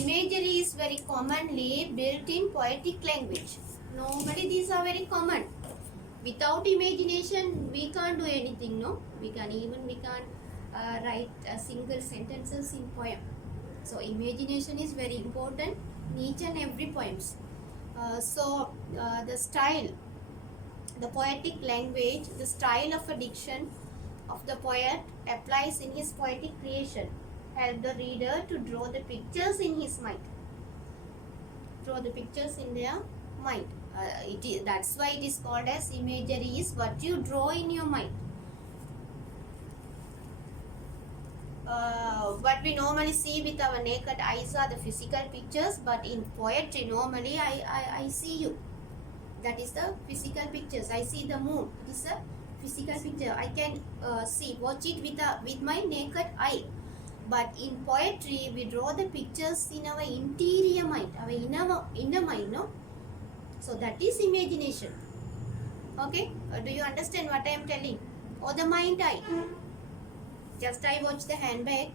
Imagery is very commonly built in poetic language. Normally these are very common. Without imagination, we can't do anything, no? We can't write single sentences in poem. So imagination is very important in each and every poems. The style, the poetic language, the style of a diction of the poet applies in his poetic creation. Help the reader to draw the pictures in his mind. Draw the pictures in their mind. That's why it is called as imagery is what you draw in your mind. What we normally see with our naked eyes are the physical pictures, but in poetry normally I see you. That is the physical pictures. I see the moon. It is a physical picture. I can watch it with my naked eye. But in poetry, we draw the pictures in our interior mind, our inner mind, no? So that is imagination. Okay? Do you understand what I am telling? Or the mind eye. Just I watch the handbag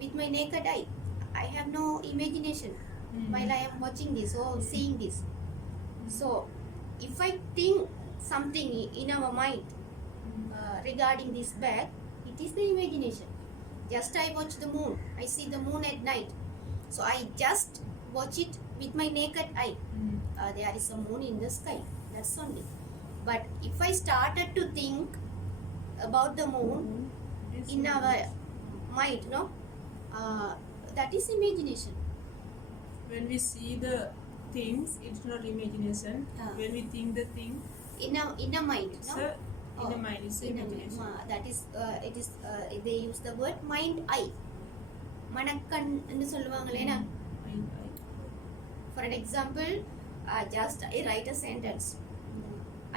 with my naked eye. I have no imagination while I am watching this or seeing this. So, if I think something in our mind regarding this bag, it is the imagination. Just I watch the moon. I see the moon at night. So, I just watch it with my naked eye. There is a moon in the sky. That's only. But if I started to think about the moon in our mind, no, that is imagination. When we see the things, it's not imagination. When we think the thing, In a mind, no. sir, in the mind, it's In a imagination. mind. That is, it is. They use the word mind eye. மனக்கண் என்று சொல்லுவாங்களே na. For an example, just I write a sentence.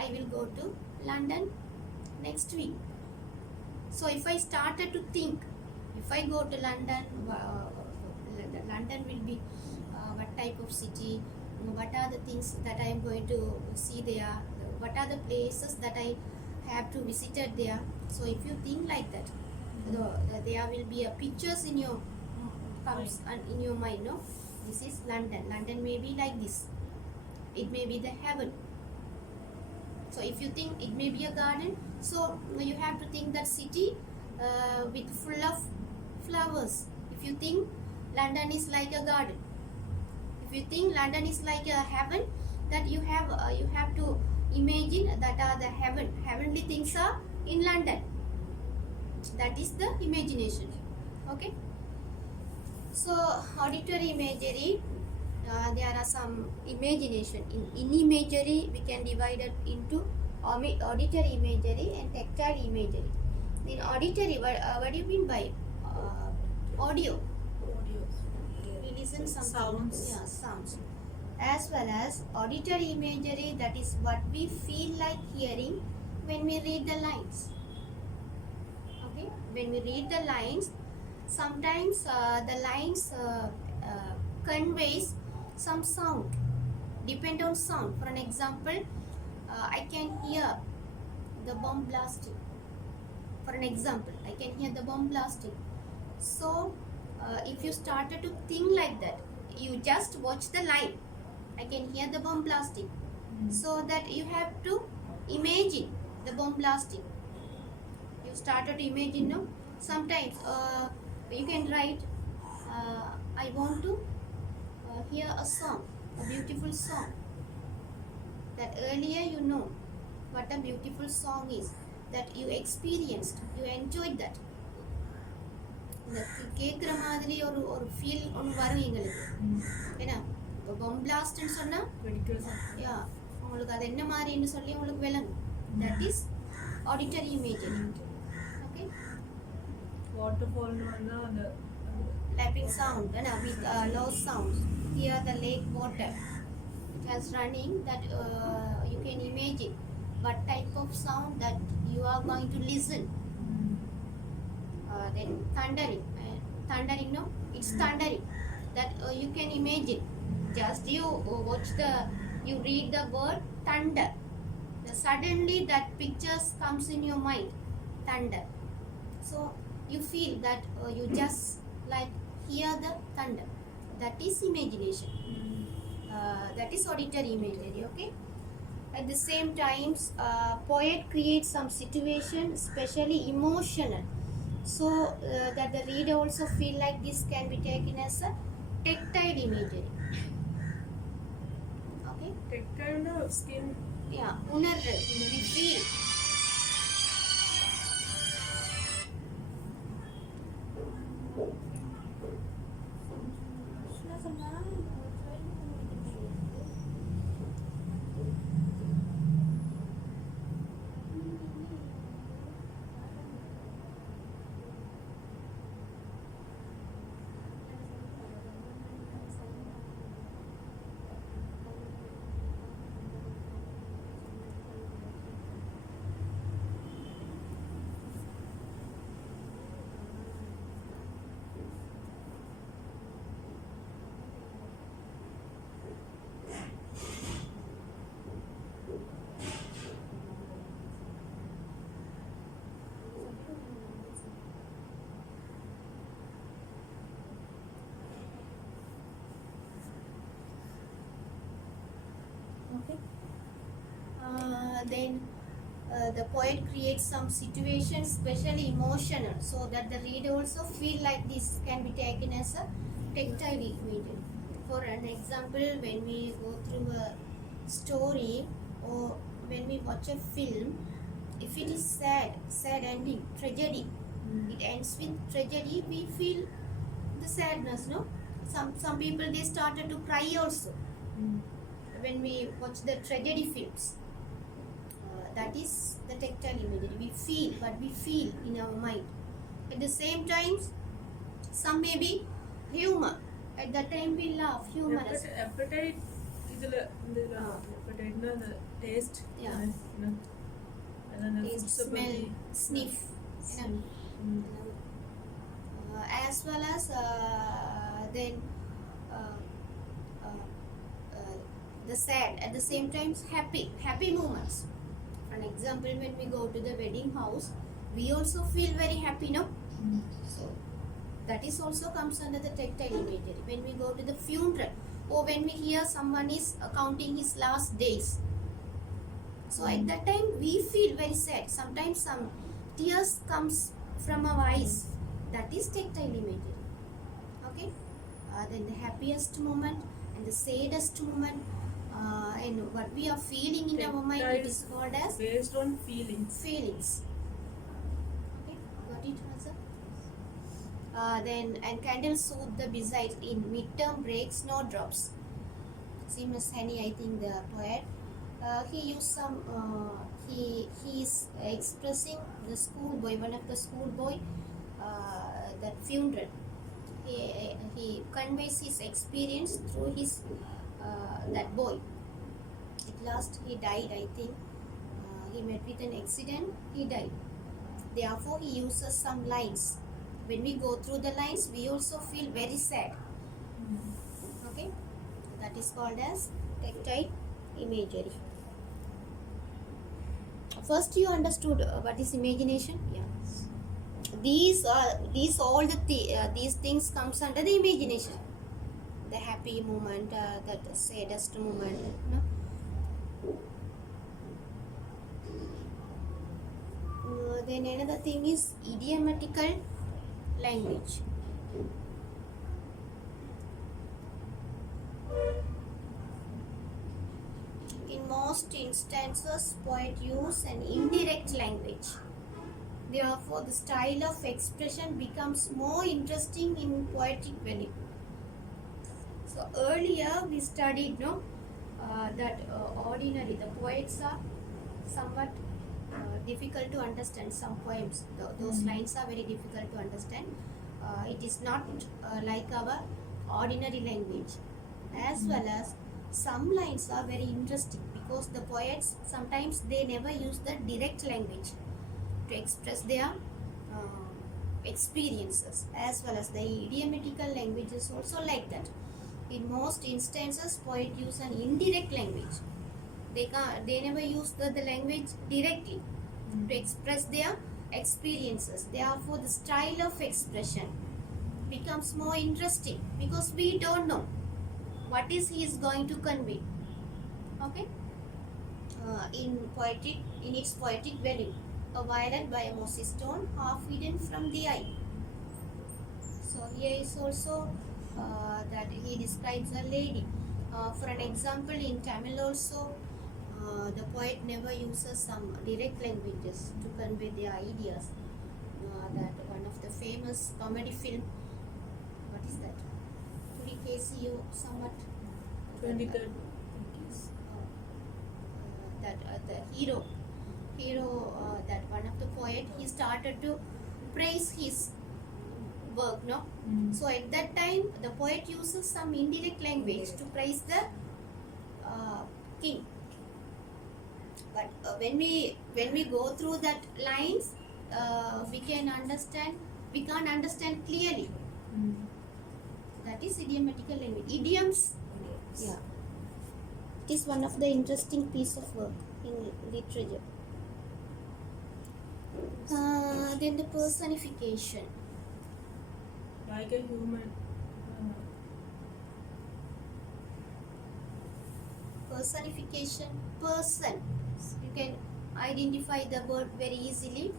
I will go to London next week. So if I started to think, if I go to London, London will be what type of city, what are the things that I am going to see there, what are the places that I have to visit there. So if you think like that, there will be a pictures in your comes and in your mind, no? This is London. London may be like this. It may be the heaven. So if you think it may be a garden, so you have to think that city with full of flowers. If you think London is like a garden, if you think London is like a heaven, that you have to imagine that are the heavenly things are in London. That is the imagination. Okay. So auditory imagery, there are some imagination. In imagery, we can divide it into auditory imagery and tactile imagery. In auditory, what do you mean by audio? We listen some Sounds. Yeah, sounds. As well as auditory imagery, that is what we feel like hearing when we read the lines. Okay, when we read the lines, sometimes the lines conveys some sound, depend on sound. For an example, I can hear the bomb blasting. For an example, I can hear the bomb blasting. So if you started to think like that, you just watch the line, I can hear the bomb blasting. So that you have to imagine the bomb blasting. You started to imagine, no? Sometimes you can write, I want to hear a song, a beautiful song. That earlier you know what a beautiful song is, that you experienced, you enjoyed that. இந்த கேட்குற மாதிரி ஒரு ஒரு feel ஒன்று வரும் எங்களுக்கு. ஏன்னா இப்போ பொம் பிளாஸ்ட்னு சொன்னால் யா உங்களுக்கு அது என்ன மாதிரின்னு சொல்லி உங்களுக்கு விளங்கும். That is auditory imagery. Okay, வாட்டர்ஃபால்னு வந்தால் அந்த lapping sound and with low sounds. Here the lake water it has running, that you can imagine what type of sound that you are going to listen. Then thundering, no, it's thundering, that you can imagine. Just you you read the word thunder, suddenly that pictures comes in your mind, thunder. So you feel that you just like hear the thunder. That is imagination. That is auditory imagery. Okay. At the same times, poet creates some situation, especially emotional, so that the reader also feel like this can be taken as a tactile imagery. Okay. டெக்டைல்னா skin Yeah, உணர்தல், we feel. Okay. Then the poet creates some situations, especially emotional, so that the reader also feel like this can be taken as a tactile imagery. For an example, when we go through a story or when we watch a film, if it is sad ending, tragedy, it ends with tragedy, we feel the sadness, no? Some people, they started to cry also when we watch the tragedy films. That is the tactile imagery. We feel what we feel in our mind. At the same time, some may be humor. At that time we laugh, humorous. appetite இதில் இந்த appetiteனா அந்த taste Yeah. அந்த Taste, smell, sniff. You know. As well as then the sad, at the same time happy moments. For an example, when we go to the wedding house, we also feel very happy, no? So that is also comes under the tactile imagery. When we go to the funeral, or when we hear someone is counting his last days, so at that time we feel very sad. Sometimes some tears comes from our eyes. That is tactile imagery. Okay. Then the happiest moment and the saddest moment, and what we are feeling in our mind, it is called as based on feelings. Okay, got it, Haza? Then and candle soothe the beside in midterm break, snowdrops. Seamus Henny, I think the poet, he used some. He is expressing the schoolboy, one of the schoolboy, that funeral. he conveys his experience through his that boy. At last he died, I think. He met with an accident, he died. Therefore, he uses some lines. When we go through the lines, we also feel very sad. Okay, that is called as tactile imagery. First, you understood what is imagination? Yeah. These all these things comes under the imagination. The happy moment, the saddest moment. No? Then another thing is idiomatical language. In most instances, poet use an indirect language. Therefore, the style of expression becomes more interesting in poetic value. So earlier we studied, that ordinary the poets are somewhat difficult to understand. Some poems, those lines are very difficult to understand. It is not like our ordinary language. As well as some lines are very interesting because the poets sometimes they never use the direct language to express their experiences, as well as the idiomatical language is also like that. In most instances, poet use an indirect language. They never use the language directly to express their experiences. Therefore, the style of expression becomes more interesting because we don't know what is he is going to convey. Okay, in its poetic value, a violet by a mossy stone, half hidden from the eye. So here is also that he describes a lady. For an example, in Tamil also, the poet never uses some direct languages to convey their ideas. That one of the famous comedy film, what is that? Purikesiyo somewhat. 23rd. That the hero, that one of the poet, he started to praise his work, no? So at that time, the poet uses some indirect language to praise the king. But when we go through that lines, we can't understand clearly. That is idiomatical language. Idioms, yeah. It is one of the interesting piece of work in literature. Then the personification. Like a human. Personification, person. You can identify the word very easily.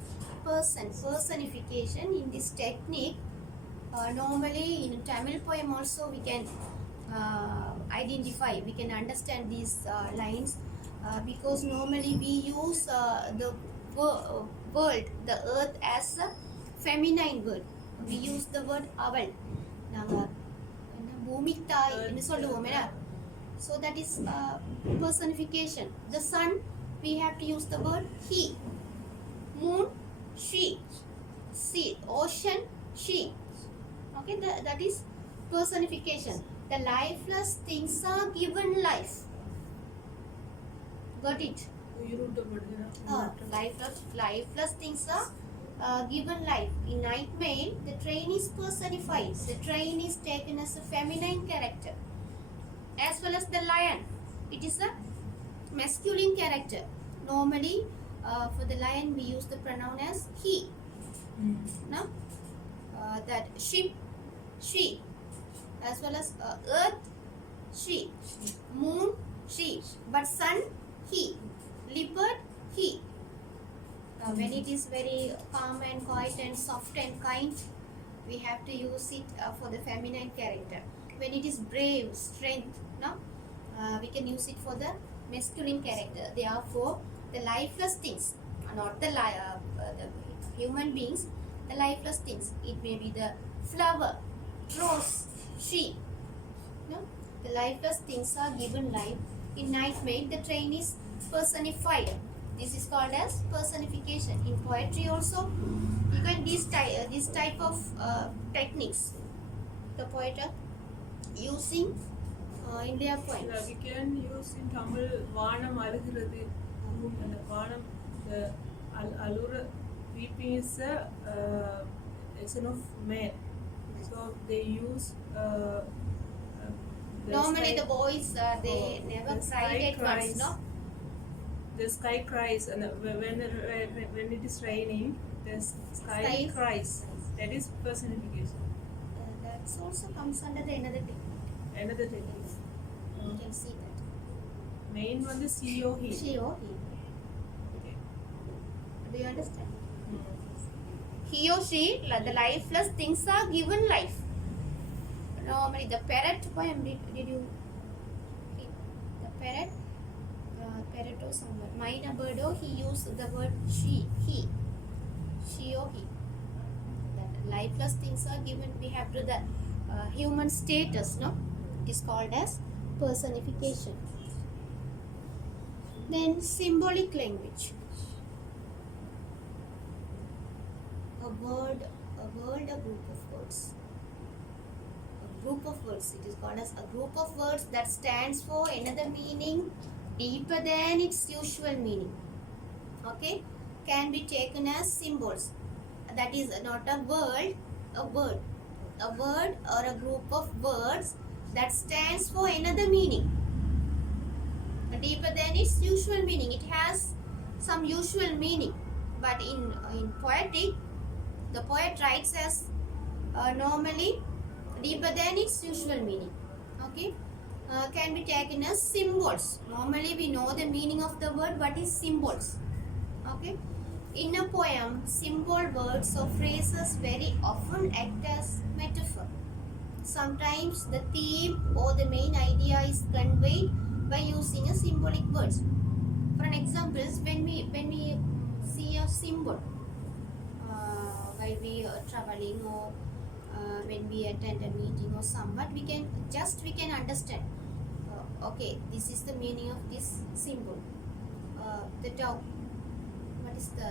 Personification. In this technique, normally in Tamil poem also we can identify, we can understand these lines because normally we use the world, the earth as a feminine word. We use the word aval. So that is personification. The sun, we have to use the word he. Moon, she. Sea, ocean, she. Okay, that is personification. The lifeless things are given life. Got it? Lifeless things are given life. In Night Mail, the train is personified. The train is taken as a feminine character. As well as the lion, it is a masculine character. Normally, for the lion, we use the pronoun as he. No? That ship, she. As well as earth, she. Moon, she. But sun, he. Leopard, he. When it is very calm and quiet and soft and kind, we have to use it for the feminine character. When it is brave, strength, no, we can use it for the masculine character. Therefore, the lifeless things, not the human beings, the lifeless things. It may be the flower, rose, sheep. No? The lifeless things are given life. In Night Mail, the train is personified. This is called as personification. In poetry also, you can this type of techniques. the poet are using in their Yeah, poems? we can use in Tamil வானம் அழுகிறது அந்த வானம் the அழுற weeping is a son of man, so they use the Normally sky- the boys they never the sky cried at once, cries. no? The sky cries, and when it is raining, the sky Sky cries. That is personification. That also comes under the another technique. Another technique. You can see that. Main one is she or he. She or he. Okay. Do you understand? Mm. He or she, the lifeless things are given life. Normally the parrot poem, did you read the parrot? Parrot or someone. Minor birdo, he used the word she or he. That lifeless things are given. We have to the human status, no? It is called as personification. Then symbolic language. A word, a group of words. A group of words. It is called as a group of words that stands for another meaning deeper than its usual meaning. Okay, can be taken as symbols. That is not a word, a word. A word or a group of words that stands for another meaning deeper than its usual meaning. It has some usual meaning, but in poetic, the poet writes as normally deeper than its usual meaning. Okay, can be taken as symbols. Normally we know the meaning of the word, what is symbols. Okay, in a poem, symbol words or phrases very often act as metaphor. Sometimes the theme or the main idea is conveyed by using a symbolic words. For an example, when we see a symbol while we are traveling, or when we attend a meeting or somewhat, we can understand. Okay, this is the meaning of this symbol. The dog. What is the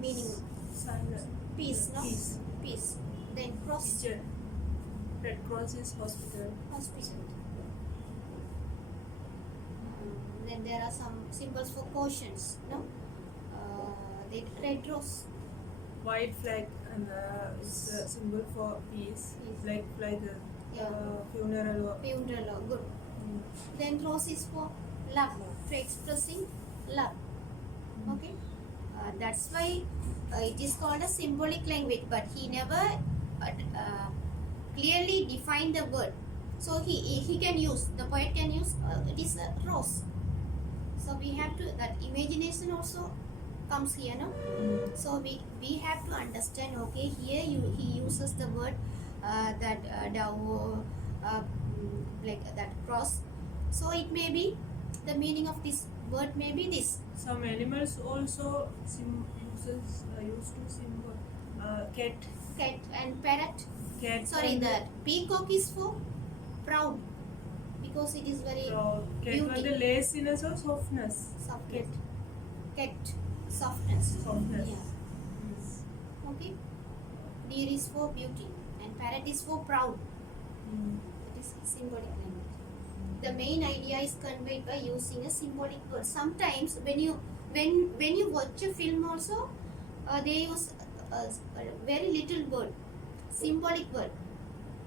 meaning? Silent. Peace, no? Peace. Peace. Then cross. Teacher. Red Cross is hospital. Hospital. Then there are some symbols for cautions, no? The red rose. White flag and is a symbol for peace. Peace. Black flag, Yeah. funeral. Funeral, good. Mm. Then rose is for love, for expressing love. Okay, that's why it is called a symbolic language. But he never clearly defined the word. So he can use, the poet can use it is a rose. So we have to, that imagination also comes here, no? So we have to understand. Okay, here he uses the word that dao, like that cross. So it may be the meaning of this word may be this. Some animals also used to symbol. Cat. Cat and parrot. Cat. Sorry, and that peacock is for proud, because it is very Cat beauty. was the laziness or softness. soft. Cat. Cat, softness. Softness. Yeah. Okay. Deer is for beauty and parrot is for proud. Mm. It is symbolic language. The main idea is conveyed by using a symbolic word. Sometimes when you watch a film also, they use a very little word, symbolic word.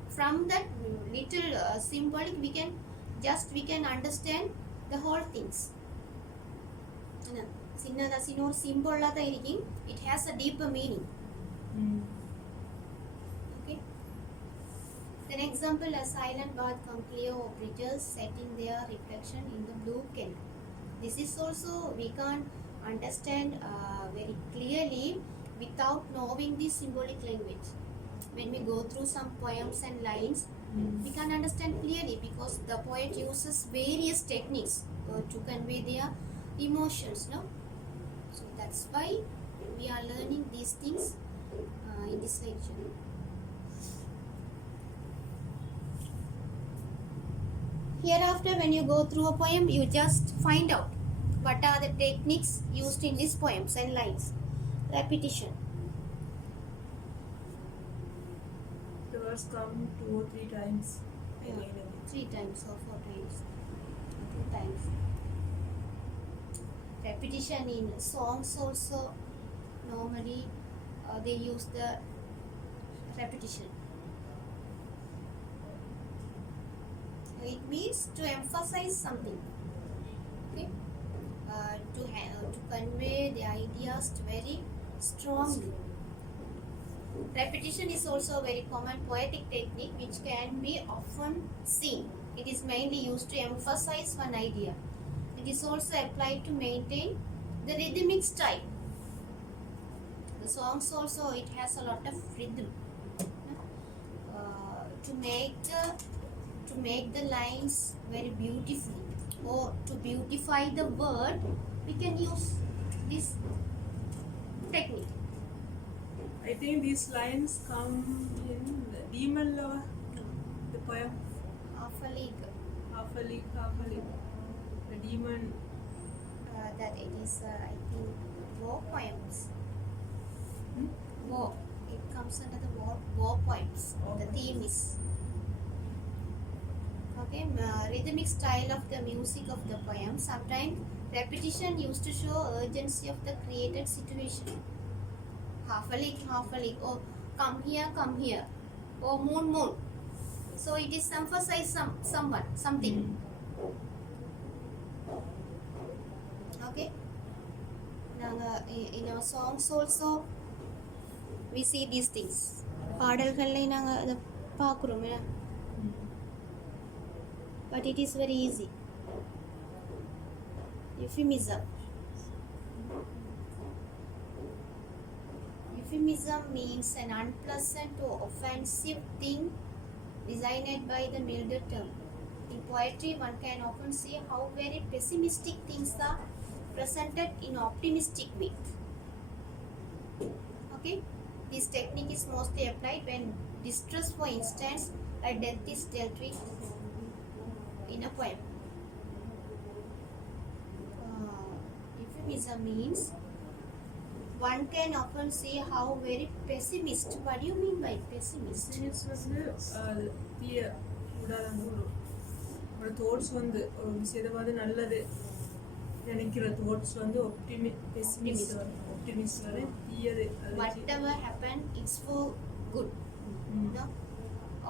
From that little symbolic, we can understand the whole things. Symbol it has a deeper meaning. Mm. Okay. An example, a silent bath come clear or bridges setting their reflection in the blue canal. This is also, we can't understand very clearly without knowing the symbolic language. When we go through some poems and lines, we can understand clearly because the poet uses various techniques to convey their emotions, no? So that's why we are learning these things in this lecture. Hereafter, when you go through a poem, you just find out what are the techniques used in these poems and lines. Repetition. The words come 2 or 3 times Yeah. again and again. 3 times or 4 times, 2 times. Repetition in songs also, normally they use the repetition. It means to emphasize something, okay, to convey the ideas very strongly. Repetition is also a very common poetic technique which can be often seen. It is mainly used to emphasize one idea. It is also applied to maintain the rhythmic style. The songs also, it has a lot of rhythm. To make the lines very beautiful, or to beautify the word, we can use this technique. I think these lines come in Demon Lover, the poem. Half a league, Half a league, the demon. that it is I think war poems. Hmm? War, it comes under the war poems. The theme is okay. Rhythmic style of the music of the poem. Sometimes repetition used to show urgency of the created situation. Half a league, or come here, or moon. So it is emphasize something. Okay. In our songs also we see these things. பாடல்களை நாங்க அத பார்க்குறோம். But it is very easy. Euphemism. Euphemism means an unpleasant or offensive thing designated by the milder term. In poetry, one can often see how very pessimistic things are presented in optimistic way. Okay, this technique is mostly applied when distress, for instance, a death is dealt with in a poem. Euphemism means one can often see how very pessimist. What do you mean by pessimist? Pessimist வந்து தீய உதாரணம் ஒரு thoughts வந்து ஒரு விஷயத்தை வந்து நல்லது நினைக்கிற தாட்ஸ் வந்து பெசிமிஸ்ட் வரை தீயது. Whatever happened, it's for good. No?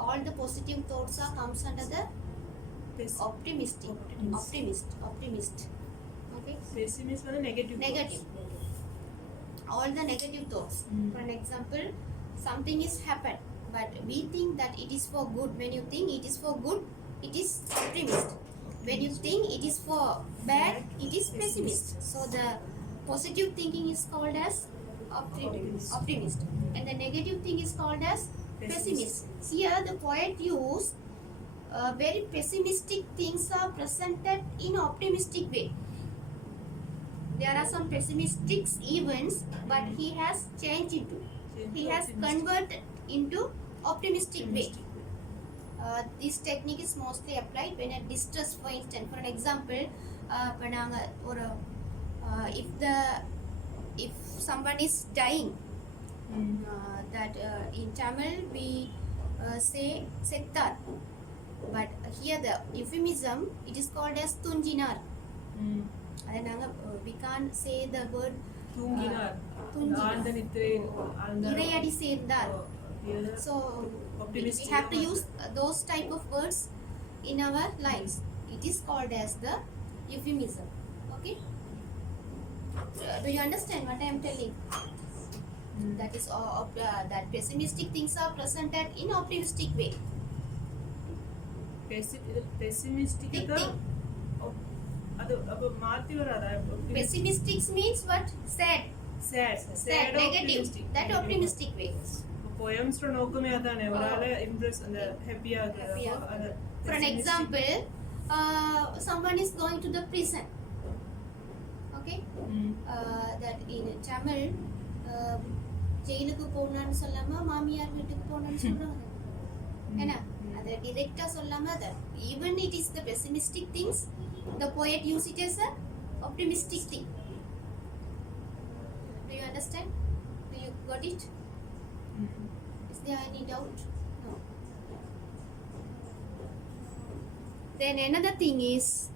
All the positive thoughts are comes under the optimist. Okay. Pessimist வந்து Negative. All the negative thoughts. For an example, something is happened, but we think that it is for good. When you think it is for good, it is optimist. When you think it is for bad, it is pessimist. So the positive thinking is called as optimist, and the negative thing is called as pessimist. Here the poet used very pessimistic things are presented in optimistic way. There are some pessimistic events, but he has changed into. He has converted into optimistic way. This technique is mostly applied when a distress, for instance. For an example, if someone is dying, that in Tamil we say settar, but here the euphemism, it is called as tunjinar. We can't say the word தூங்கினார் தூங்கினார். ஆழ்ந்த நித்திரையில் ஆழ்ந்தார். இறையடி சேர்ந்தார். So we have to use those type of words in our lines. It is called as the euphemism. Okay. Do you understand what I am telling? That is that pessimistic things are presented in optimistic way. பெசிமிஸ்டிக் தான் அது அப்ப மாத்தி வராதா? Pessimistic means what? Sad, negative. That optimistic way. Poems நோக்கமே அதானே, ஒராள Impress அந்த ஹாப்பியா அது. For an example, someone is going to the prison. Okay. That in Tamil, ஜெயிலுக்கு போனான்னு சொல்லாம மாமியார் வீட்டுக்கு போனான்னு சொல்றாங்க. ஏன்னா அது டைரக்டா சொல்லாம that even it is the pessimistic things, the poet use it as a optimistic thing. Do you understand? Do you got it? Is there any doubt? No. Then another thing is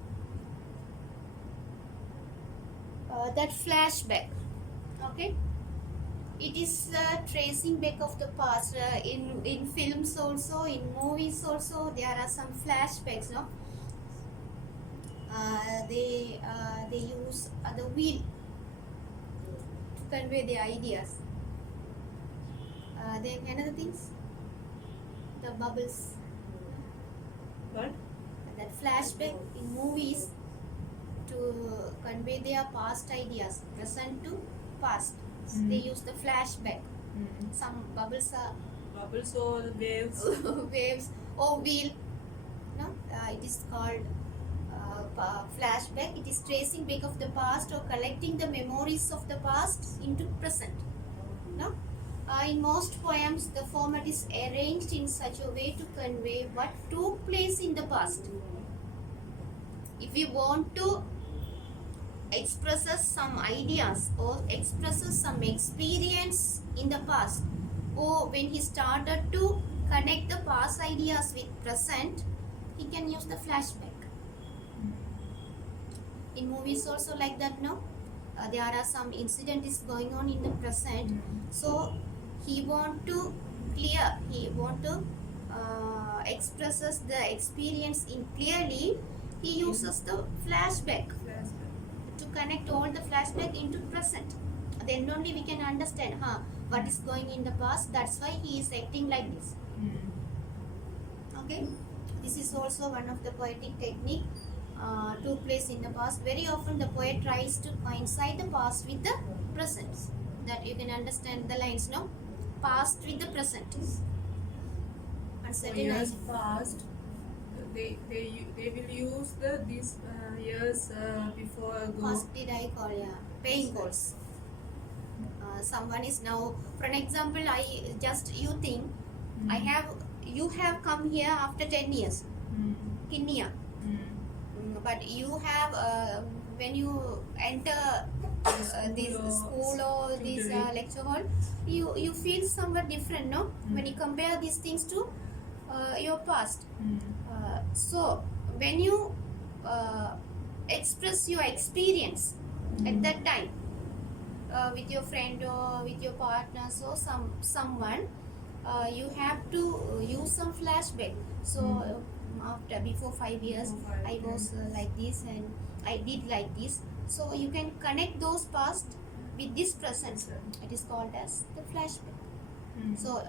that flashback. Okay, it is tracing back of the past. In films also, in movies also, there are some flashbacks. No, they use the wheel to convey their ideas. Then another things, the bubbles. But That flashback in movies to convey their past ideas, present to past. They use the flashback. Some bubbles are bubbles or waves. waves or wheel. No, it is called flashback. It is tracing back of the past or collecting the memories of the past into present. No, in most poems, the format is arranged in such a way to convey what took place in the past. If we want to expresses some ideas or expresses some experience in the past, or when he started to connect the past ideas with present, he can use the flashback. In movies also like that, no, there are some incident is going on in the present, so he want to expresses the experience in clearly, he uses the flashback to connect all the flashback into present. Then only we can understand what is going in the past. That's why he is acting like this. Okay, this is also one of the poetic technique took place in the past. Very often the poet tries to coincide the past with the present, that you can understand the lines, no, past with the present. And So certain years past, they will use these years before go. first did I call, yeah, paying calls. Someone is now, for an example, you think you have come here after 10 years, Kenya, but you have when you enter this school or this lecture hall, you feel somewhat different, no? When you compare these things to your past. So when you express your experience at that time with your friend or with your partners or someone, you have to use some flashback. So before 5 years I was like this and I did like this, so you can connect those past with this present. It is called as the flashback. So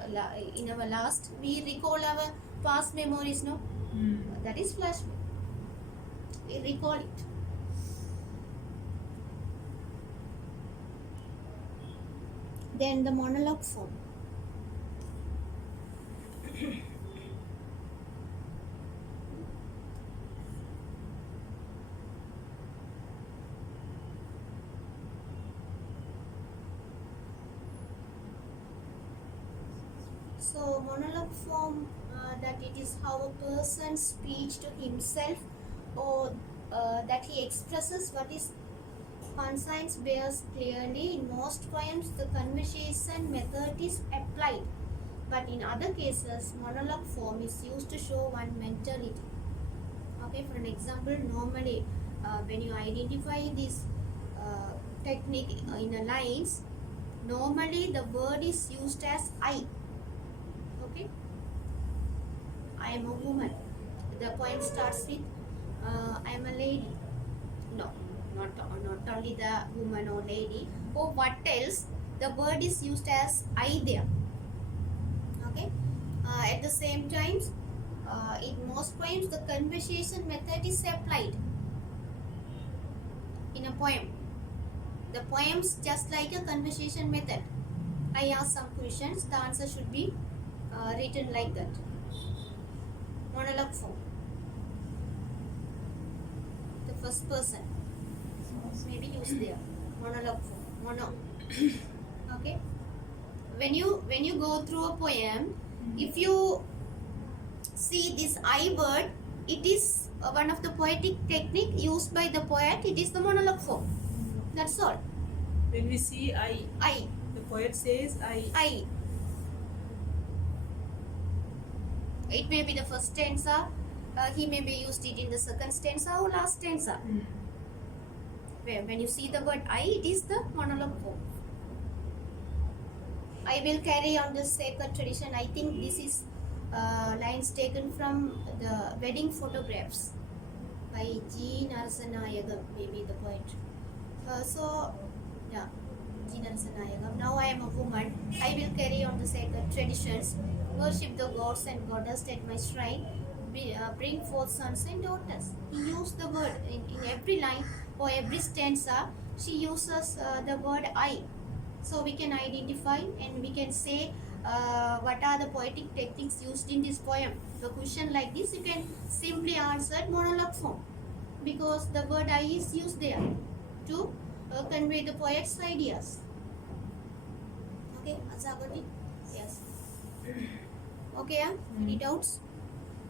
in our last, we recall our past memories, no? That is flashback. We recall it. Then the monologue form. So monologue form, that it is how a person speaks to himself, or that he expresses what is conscience bears clearly. In most poems, the conversation method is applied, but in other cases, monologue form is used to show one mentality. Okay, for an example, normally when you identify this technique in a lines, normally the word is used as I. Okay, I am a woman. The poem starts with I am a lady. No, not only the woman or lady or what else. The word is used as I there. Okay. At the same time, in most poems, the conversation method is applied in a poem. The poem's just like a conversation method. I ask some questions. The answer should be written like that. Monologue form. The first person. Maybe use there. Monologue form. Mono. Okay. When you go through a poem, if you see this I word, it is one of the poetic technique used by the poet. It is the monologue form. That's all. When we see I, I. the poet says I. It may be the first stanza, he may be used it in the second stanza or last stanza. When you see the word I, it is the monologue form. I will carry on the sacred tradition. I think this is lines taken from the wedding photographs by G. Narasanayagam, maybe the poet. Yeah, G. Narasanayagam. Now I am a woman. I will carry on the sacred traditions, worship the gods and goddess at my shrine, bring forth sons and daughters. He used the word in every line or every stanza. She uses the word I. So we can identify and we can say what are the poetic techniques used in this poem. The question like this, you can simply answer monologue form because the word I is used there to convey the poet's ideas. Okay, Azza got it? Yes. Okay, any doubts?